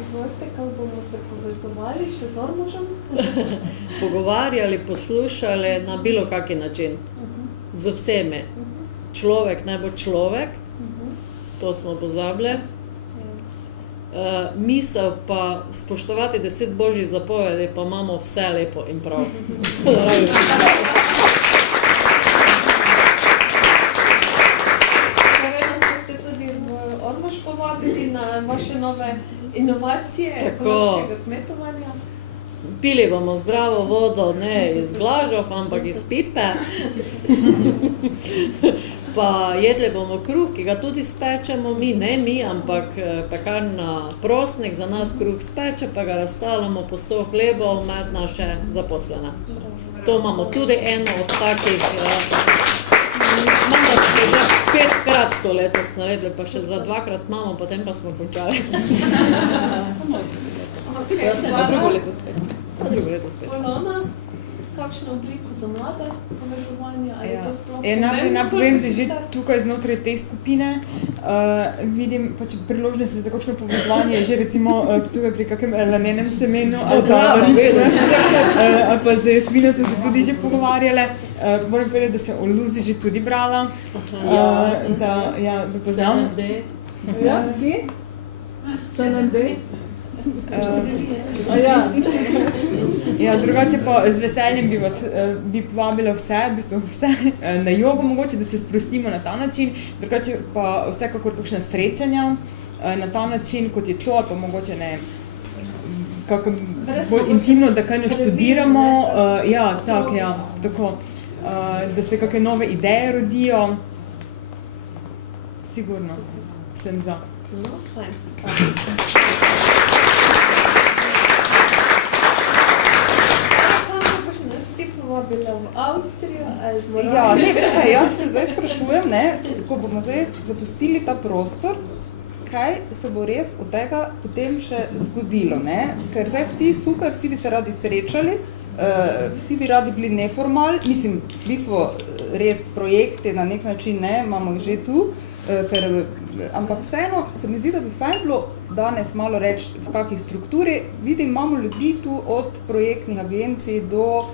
Izvolite, kako bomo se povezovali še z Ormožem? Pogovarjali, poslušali na bilo kaki način. Z vsemi. Človek naj bo človek, to smo pozabili. Misel pa spoštovati 10 božjih zapovedi, pa imamo vse lepo in prav. Verjetno ste tudi v Ormož povabili na vaše nove inovacije ekološkega kmetovanja. Pili bomo zdravo vodo, ne iz glažov, ampak iz pipe. Pa jedli bomo kruh, ki ga tudi spečemo mi, ne mi, ampak pekarna Prosnik za nas kruh speče, pa ga razstavljamo po 100 hlebov med naše zaposlene. To imamo tudi eno od takih, imamo že 5-krat to letos naredili, pa še za 2-krat imamo, potem pa smo končali. Drugo leto spet. Drugo leto spet. Polona, kakšno obliko za mlade povezovanja? Ali je to sploh Najprej povem, da že tukaj znotraj te skupine vidim pač priložnosti za kakšno povezovanje, že recimo tukaj pri kakem lanenem semenu ali pa z Jasmino so se tudi že pogovarjale. Moram povedati, da sem o luzi že tudi brala. Da poznam. Ja, ti? SND? Ja, drugače pa z veseljem bi povabila vse, v bistvu vse na jogo mogoče, da se sprostimo na ta način, drugače pa vsekakor kakšna srečanja na ta način, kot je to, ali pa mogoče ne, kako bolj intimno, da kaj naštudiramo, tako, da se kakšne nove ideje rodijo, sigurno sem za. No, fajn. Povabila v Avstrijo ali v Moravijo? Ja, ne, veš kaj, jaz se zdaj sprašujem, ne, ko bomo zdaj zapustili ta prostor, kaj se bo res od tega potem še zgodilo, ne? Ker zdaj vsi super, vsi bi se radi srečali, vsi bi radi bili neformalni, mislim, v bistvu res projekte na nek način, ne, imamo jih že tu, ampak vseeno se mi zdi, da bi fajn bilo danes malo reči, v kakih strukturi. Vidim, imamo ljudi tu od projektnih agencij do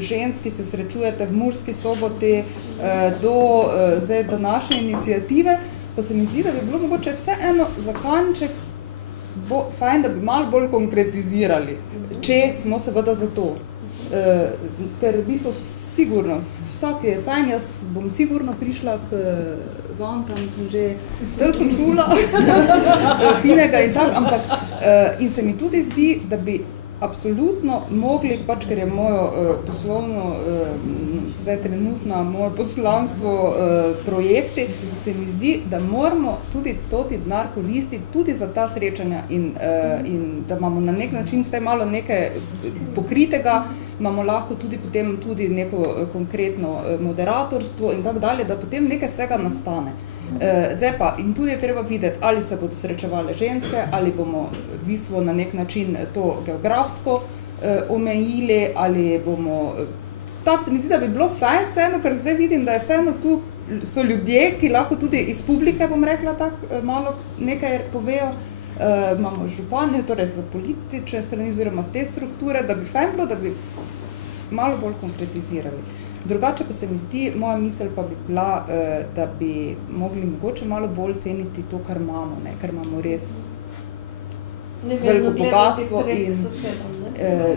ženski se srečujete v Murski Soboti, do zdaj današnje iniciative, pa se mi zdi, da bi bilo mogoče vseeno za kanček fajn, da bi malo bolj konkretizirali, če smo seveda za to. Ker v bistvu sigurno, vsak je fajn, jaz bom sigurno prišla k vam, tam sem že toliko čula, finega in tako, ampak in se mi tudi zdi, da bi absolutno mogli, pač ker je mojo poslovno, zdaj trenutno moje poslanstvo projekti, se mi zdi, da moramo tudi toti denar koristiti tudi za ta srečanja in da imamo na nek način vsaj malo nekaj pokritega, imamo lahko tudi potem tudi neko konkretno moderatorstvo in tako dalje, da potem nekaj svega nastane. Zdaj pa, in tudi je treba videti, ali se bodo srečevale ženske, ali bomo v bistvu na nek način to geografsko omejili, ali bomo... Tako se mi zdi, da bi bilo fajn vseeno, ker zdaj vidim, da je vseeno tu so ljudje, ki lahko tudi iz publike, bom rekla tako, malo nekaj povejo. Imamo županje, torej za politične strani oziroma z te strukture, da bi fajn bilo, da bi malo bolj konkretizirali. Drugače pa se mi zdi, moja misel pa bi bila, da bi mogli mogoče malo bolj ceniti to, kar imamo, ne? Ker imamo res veliko bogatstvo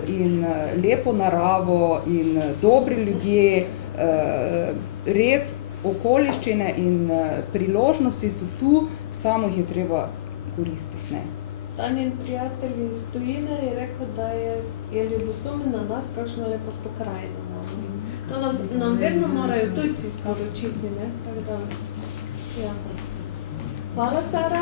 in lepo naravo in dobri ljudje, res okoliščine in priložnosti so tu, samo jih je treba koristiti. Ne? Ta njen prijatelj iz tujine je rekel, da je ljubosumen na nas, kakšno lepo pokrajino. To nam vedno morajo tujci sporočiti, ne? Tako da, ja. Hvala, Sara.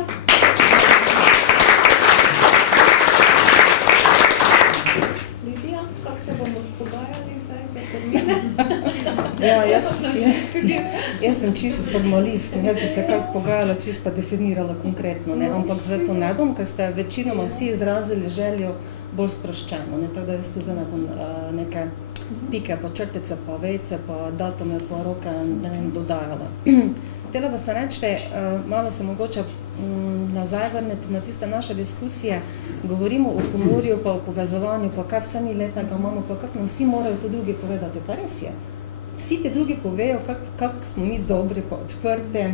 Lidija, kako se bomo spogajali zdaj za termine? Ja, jaz sem čist formalist, jaz bi se kar spogajala, čist pa definirala konkretno, ne? Ampak zato ne bom, ker ste večinoma vsi izrazili željo bolj sproščeno, ne? Tako da jaz tu zdaj ne bom neke pike, pa črtice, pa vejce, pa datume, pa roke, ne vem, dodajala. Htela pa se reči, malo se mogoče nazaj vrniti na tiste naše diskusije, govorimo o pomorju, pa o povezovanju, pa kaj vse mi lepega imamo, pa kako nam vsi morajo to drugi povedati, pa res je. Vsi ti drugi povejo, kako smo mi dobri, pa odprti,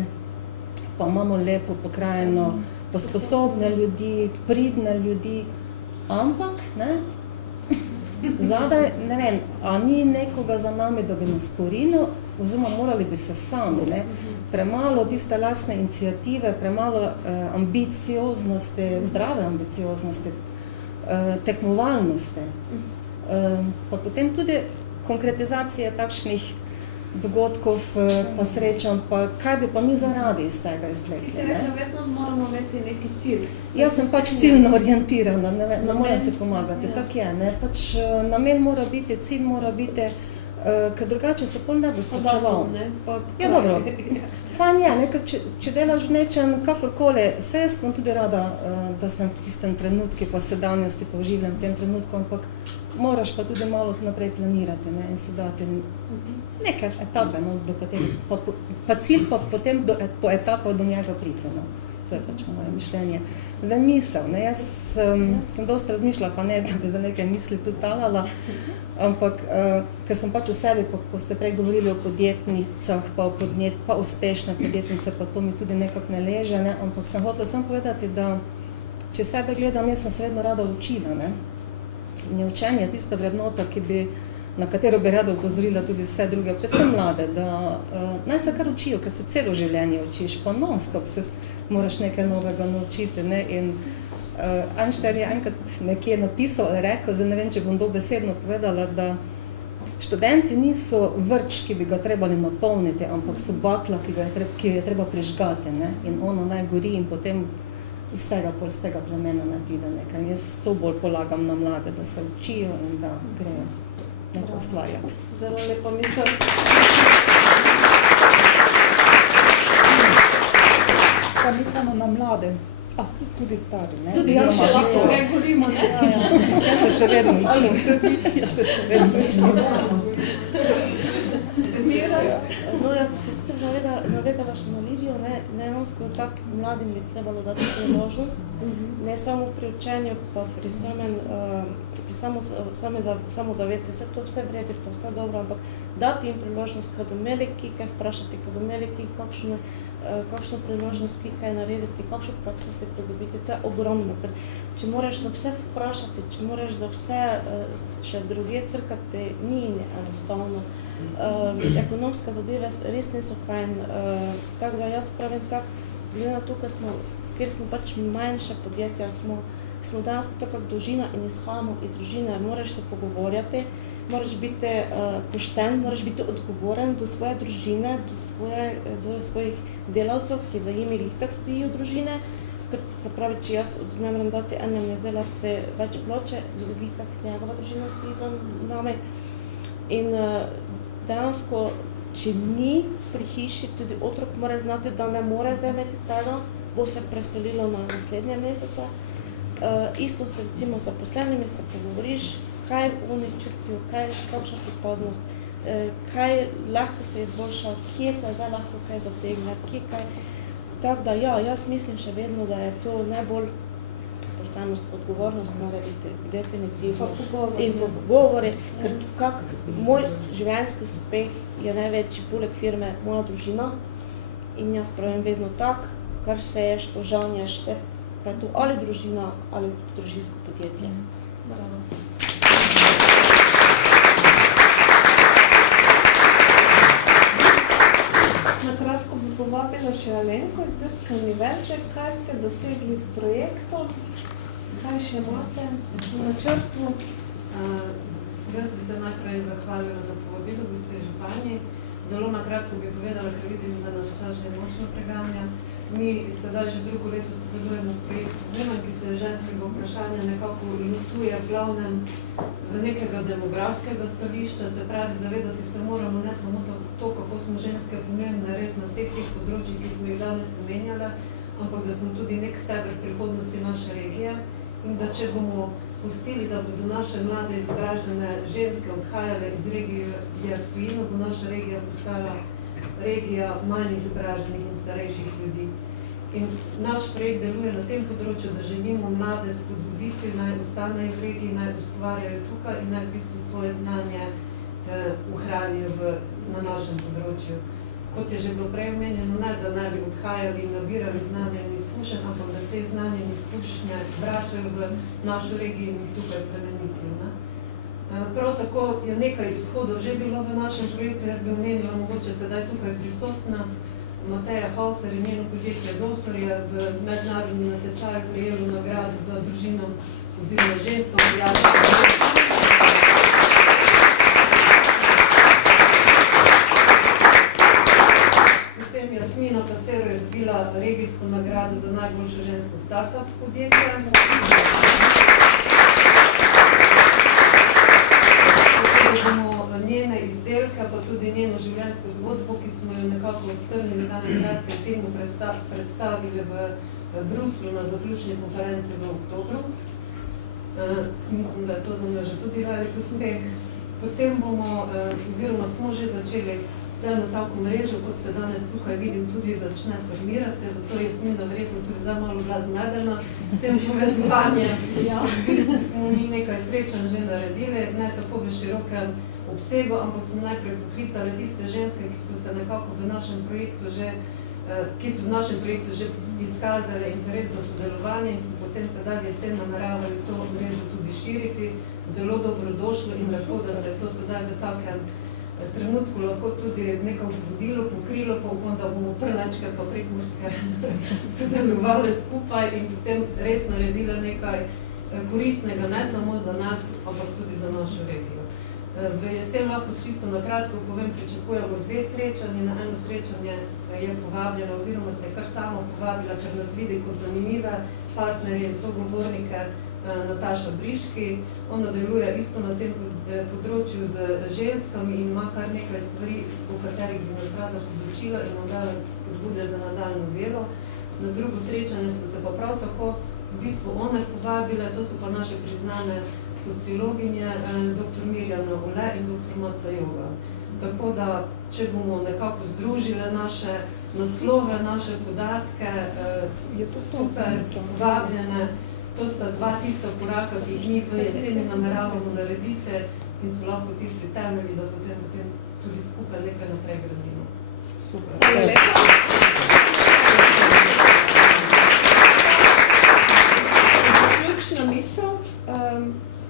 pa imamo lepo pokrajino, pa sposobne ljudi, pridne ljudi, ampak, ne, zadaj, ne vem, a ni nekoga za nami, da bi nas porinil, oziroma morali bi se sami, ne, premalo tiste lastne iniciative, premalo ambicioznosti, zdrave ambicioznosti, tekmovalnosti, pa potem tudi konkretizacije takšnih dogodkov, pa srečam, pa kaj bi pa mi zaradi iz tega izvlekli. Ti si rekla, vedno moramo imeti neki cilj. Jaz sem pač ciljno orientirana, ne morem si pomagati, tako je, ne, pač namen mora biti, cilj mora biti, ker drugače se pol ne bo srečeval. Ja, dobro, fajn je, ne, ker če delaš v nečem, kakorkoli, se jaz bom tudi rada, da sem v tistem trenutku, pa sedanjosti, pa uživljam v tem trenutku, ampak moraš pa tudi malo naprej planirati, ne, in se dati neke etape, no, do katerih, pa cilj pa potem po etapah do njega priti, no. To je pač moje mišljenje. Zdaj misel, ne, jaz sem dosti razmišljala, pa ne, da bi za nekaj misli tudi talala, ampak, ker sem pač v sebi, ko ste prej govorili o podjetnicah, pa uspešne podjetnice, pa to mi tudi nekako ne leže, ne, ampak sem hotela sem povedati, da če sebe gledam, jaz sem se vedno rada učila, ne, in je učenje tista vrednota, na katero bi rada upozorila tudi vse druge, predvsem mlade, da naj se kar učijo, ker se celo življenje učiš, pa non-stop se moraš nekaj novega naučiti, ne, in Einstein je enkrat nekje napisal ali rekel, zdaj ne vem, če bom dobesedno povedala, da študenti niso vrč, ki bi ga trebali napolniti, ampak so bakla, ki je treba prižgati, ne, in ono naj gori in potem iz tega plemena naj pride nekaj. In jaz to bolj polagam na mlade, da se učijo in da grejo nekaj ustvarjati. Zelo lepa misel. Pa ni samo na mlade, tudi stari, ne? Tudi jaz še lahko ne govorimo, ne? Jaz se še vedno učim. No, jaz bi se sicer navedala še na Lidijo, dejansko tak mladim bi trebalo dati priložnost, ne samo pri učenju, pa pri samozavesti, vse to vse vredi, pa vse dobro, ampak dati jim priložnost, kad imeli kaj vprašati, kad imeli kakšno priložnost, kaj narediti, kakšno prakso se pridobiti, to je ogromno, ker če moraš za vse vprašati, če moraš za vse še druge srkati, ni enostavno. Ekonomske zadeve res niso fajn, tako da jaz pravim tako, glede na to, ker smo pač manjše podjetja, smo dejansko tako družina in izhajamo iz družine, moraš se pogovorjati, moraš biti pošten, moraš biti odgovoren do svoje družine, do svojih delavcev, ki za njimi tak stojijo družine, ker se pravi, če jaz ne morem dati enemu delavcu več ploče, dobi tak njegova družina stoji za nami. In dejansko, če ni pri hiši, tudi otrok mora znati, da ne more zdaj imeti tega, bo se preselilo na naslednje mesece. Isto se recimo z zaposlenimi se pogovoriš, kaj oni čutijo, kakšna pripadnost, kaj lahko se izboljša, kje se zdaj lahko kaj zategne, kje kaj. Tako da ja, jaz mislim še vedno, da je to najbolj poštenost, odgovornost mora biti definitivno in pogovori, ker moj življenjski uspeh je največji poleg firme moja družina in jaz pravim vedno tak, kar seješ, to žanješ, pa je to ali družina ali družinsko podjetje. Bravo. Na kratko bi povabila še Alenko iz Ljudske univerze. Kaj ste dosegli s projektom? Kaj še imate na načrtu? Jaz bi se najprej zahvalila za povabilo, gospe župani. Zelo na kratko kratko bi povedala, ker vidim, da nas čas že močno preganja. Mi sedaj že drugo leto sodelujemo s projektom Women, ki se ženskega vprašanja nekako lotuje v glavnem z nekega demografskega stališča, se pravi, zavedati se moramo ne samo to, kako smo ženske pomembne res na vseh teh področjih, ki smo jih danes omenjale, ampak da smo tudi nek steber prihodnosti naše regije in da če bomo pustili, da bodo naše mlade izobražene ženske odhajale iz regije v tujino, bo naša regija postala regija manj izobraženih in starejših ljudi. In naš projekt deluje na tem področju, da želimo mlade spodbuditi, naj ostanejo v regiji, naj ustvarjajo tukaj in naj v bistvu svoje znanje ohranijo na našem področju. Kot je že bilo prej omenjeno, ne da naj bi odhajali in nabirali znanje in izkušenj, ampak da te znanje in izkušnje vračajo v našo regijo in jih tukaj plemenitijo. Prav tako je nekaj izhodov že bilo v našem projektu, jaz bi omenila mogoče sedaj tukaj prisotna Mateja Hauser in njeno podjetje Dosor je v mednarodnem natečaju prejelo nagrado za družino oziroma žensko prijateljstvo. Jasmina Pasero je dobila regijsko nagrado za najboljšo žensko startup podjetje. Bomo njene izdelke, pa tudi njeno življenjsko zgodbo, ki smo jo nekako strnili na kratkem filmu predstavili v Bruslju na zaključni konferenci v oktobru. Mislim, da je to za me že tudi velik uspeh. Potem bomo, oziroma smo že začeli celo tako mrežo, kot se danes tukaj vidim, tudi začne formirati, zato je Jasmina verjetno tudi zdaj malo bila zmedena s tem povezovanjem. Smo mi nekaj srečanj že naredili, ne tako v širokem obsegu, ampak smo najprej poklicali tiste ženske, ki so se nekako v našem projektu že izkazali interes za sodelovanje in smo potem sedaj jesen nameravali to mrežo tudi širiti. Zelo dobrodošlo in lepo, da se je to sedaj v takem trenutku lahko tudi nekaj vzbudilo, pokrilo, pa upam, da bomo Prlečke pa Prekmurske sodelovali skupaj in potem res naredili nekaj koristnega, ne samo za nas, ampak tudi za našo regijo. V jesen lahko čisto na kratko povem, pričakujemo 2 srečanje. Na eno srečanje je povabljena, oziroma se je kar sama povabila, ker nas vidi kot zanimive partnerje in sogovornike, Nataša Briški. Ona deluje isto na tem področju z ženskami in ima kar nekaj stvari, o katerih bi nas rada podočila in nam dala spodbude za nadaljnjo delo. Na drugo srečanje so se pa prav tako v bistvu one povabile, to so pa naše priznane sociologinje, dr. Mirjana Ole in dr. Maca Joga. Tako da, če bomo nekako združile naše naslove, naše podatke, je to super povabljene. To sta 2 tista koraka, ki jih mi v jeseni nameravamo narediti in so lahko tisti temelji, da potem tudi skupaj nekaj naprej gradimo. Super. Ključna misel,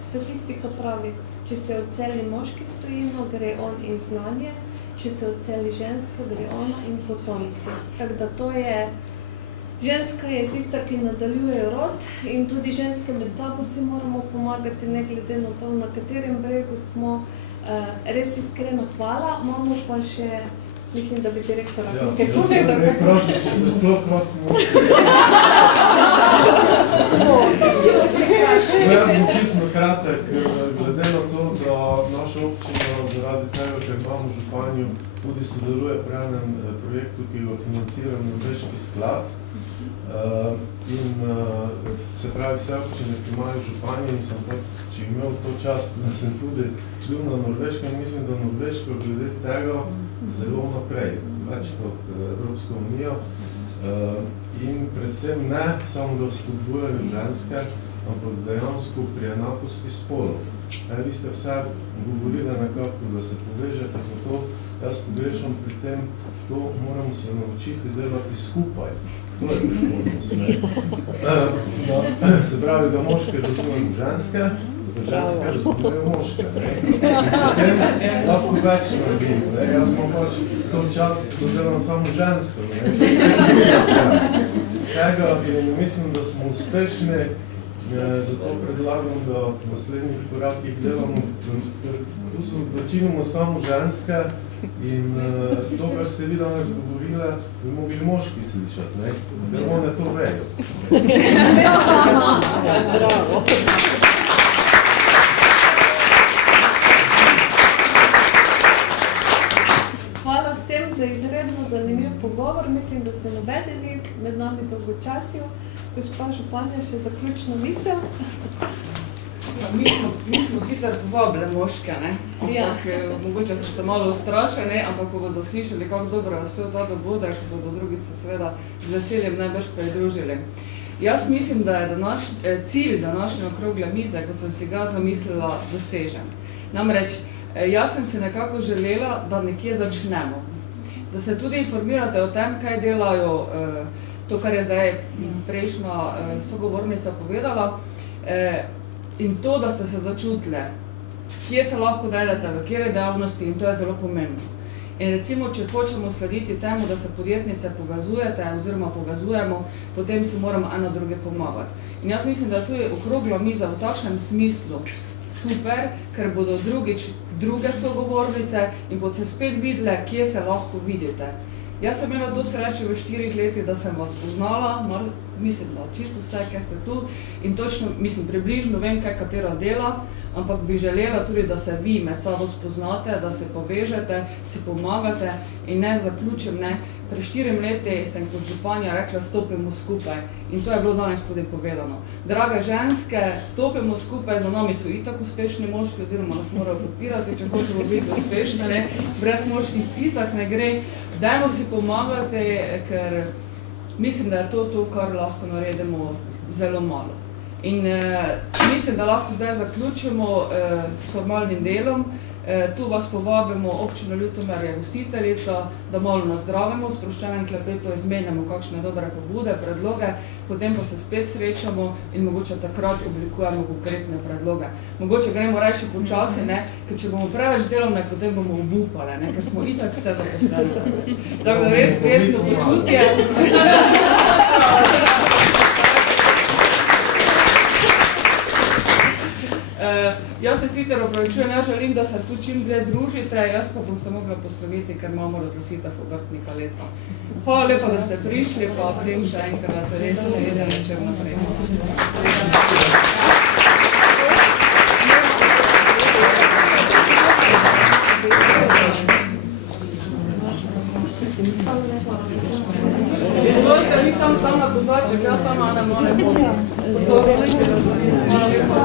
statistika pravi, če se odseli moški v tujino, gre on in znanje, če se odseli ženska, gre ona in potomci. Tako da to je ženska je tista, ki nadaljuje rod in tudi ženske med sabo si moramo pomagati, ne glede na to, na katerem bregu smo. Res iskreno hvala. Imamo pa še, mislim, da bi direktora nekaj povedal. Ja, prosim, če se sploh lahko Če boste kratki. Jaz bom čisto kratek, glede na to, da naša občina zaradi tega, ker imamo županjo, tudi sodeluje pri enem projektu, ki ga financira Norveški sklad. In se pravi vse občine, ki imajo županje in sem pač imel to čast, da sem tudi bil na Norveškem, mislim, da Norveško glede tega zelo naprej, več kot Evropska unija. In predvsem ne samo, da spodbujajo ženske, ampak dejansko pri enakosti spolov. Vi ste vse govorili nekako, da se povežete za to, jaz pogrešam pri tem, to moramo se naučiti delati skupaj. To je prihodnost. Se pravi, da moške razumemo ženske, da ženske razumejo moške. Potem lahko več naredimo. Jaz imam pač to čast, da delam samo žensko. Tega in mislim, da smo uspešni, zato predlagam, da v naslednjih korakih delamo, ker tu so večinoma samo ženske in to, kar ste vi danes govorili, bi mogli moški slišati, ne? Da one to vejo. Bravo. Hvala vsem za izredno zanimiv pogovor. Mislim, da se nobeden ni med nami dolgočasil. Gospa županja, še zaključno misel. Mi smo sicer povabile moške, ne? Ampak mogoče so se malo ustrašene, ampak ko bodo slišali, kako dobro je uspel ta dogodek, bodo drugi se seveda z veseljem najbrž pridružili. Jaz mislim, da je cilj današnje okrogle mize, kot sem si ga zamislila, dosežen. Namreč, jaz sem si nekako želela, da nekje začnemo. Da se tudi informirate o tem, kaj delajo, to, kar je zdaj prejšnja sogovornica povedala, in to, da ste se začutili, kje se lahko delate, v kjeri dejavnosti, in to je zelo pomembno. In recimo, če hočemo slediti temu, da se podjetnice povezujete oziroma povezujemo, potem si moramo eno druge pomagati. In jaz mislim, da je tudi okrogla miza v takšnem smislu super, ker bodo druge sogovornice in boste spet videli, kje se lahko vidite. Jaz sem imela to sreče v 4 letih, da sem vas poznala, mislim, da čisto vse, kaj ste tu, in točno, mislim, približno vem, kaj katera dela, ampak bi želela tudi, da se vi med sabo spoznate, da se povežete, si pomagate in ne zaključim, ne. Pred 4 leti sem kot županja rekla, stopimo skupaj in to je bilo danes tudi povedano. Drage ženske, stopimo skupaj, za nami so itak uspešni moški, oziroma nas morajo podpirati, če hočemo biti uspešni, ne. Brez moških itak ne gre. Dajmo si pomagati, ker mislim, da je to, kar lahko naredimo zelo malo. In mislim, da lahko zdaj zaključimo s formalnim delom. Tu vas povabimo, občina Ljutomer je gostiteljica, da malo nazdravimo, v sproščenem klepetu izmenjamo kakšne dobre pobude, predloge, potem pa se spet srečamo in mogoče takrat oblikujemo konkretne predloge. Mogoče gremo rajši počasi, ne, ker če bomo preveč delovne, potem bomo obupale, ne, ker smo itak vse zaposlene. Tako da res prijetno počutje. Jaz se sicer opravičujem, jaz želim, da se tu čim dlje družite, jaz pa bom se mogla posloviti, ker imamo razglasitev obrtnika leta. Hvala lepa, da ste prišli, pa vsem še enkrat res ne jedem čem naprej. Izvolite, vi sam tam na pozvaček, jaz sama ne morem pozoriti. Hvala lepa.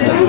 Lep.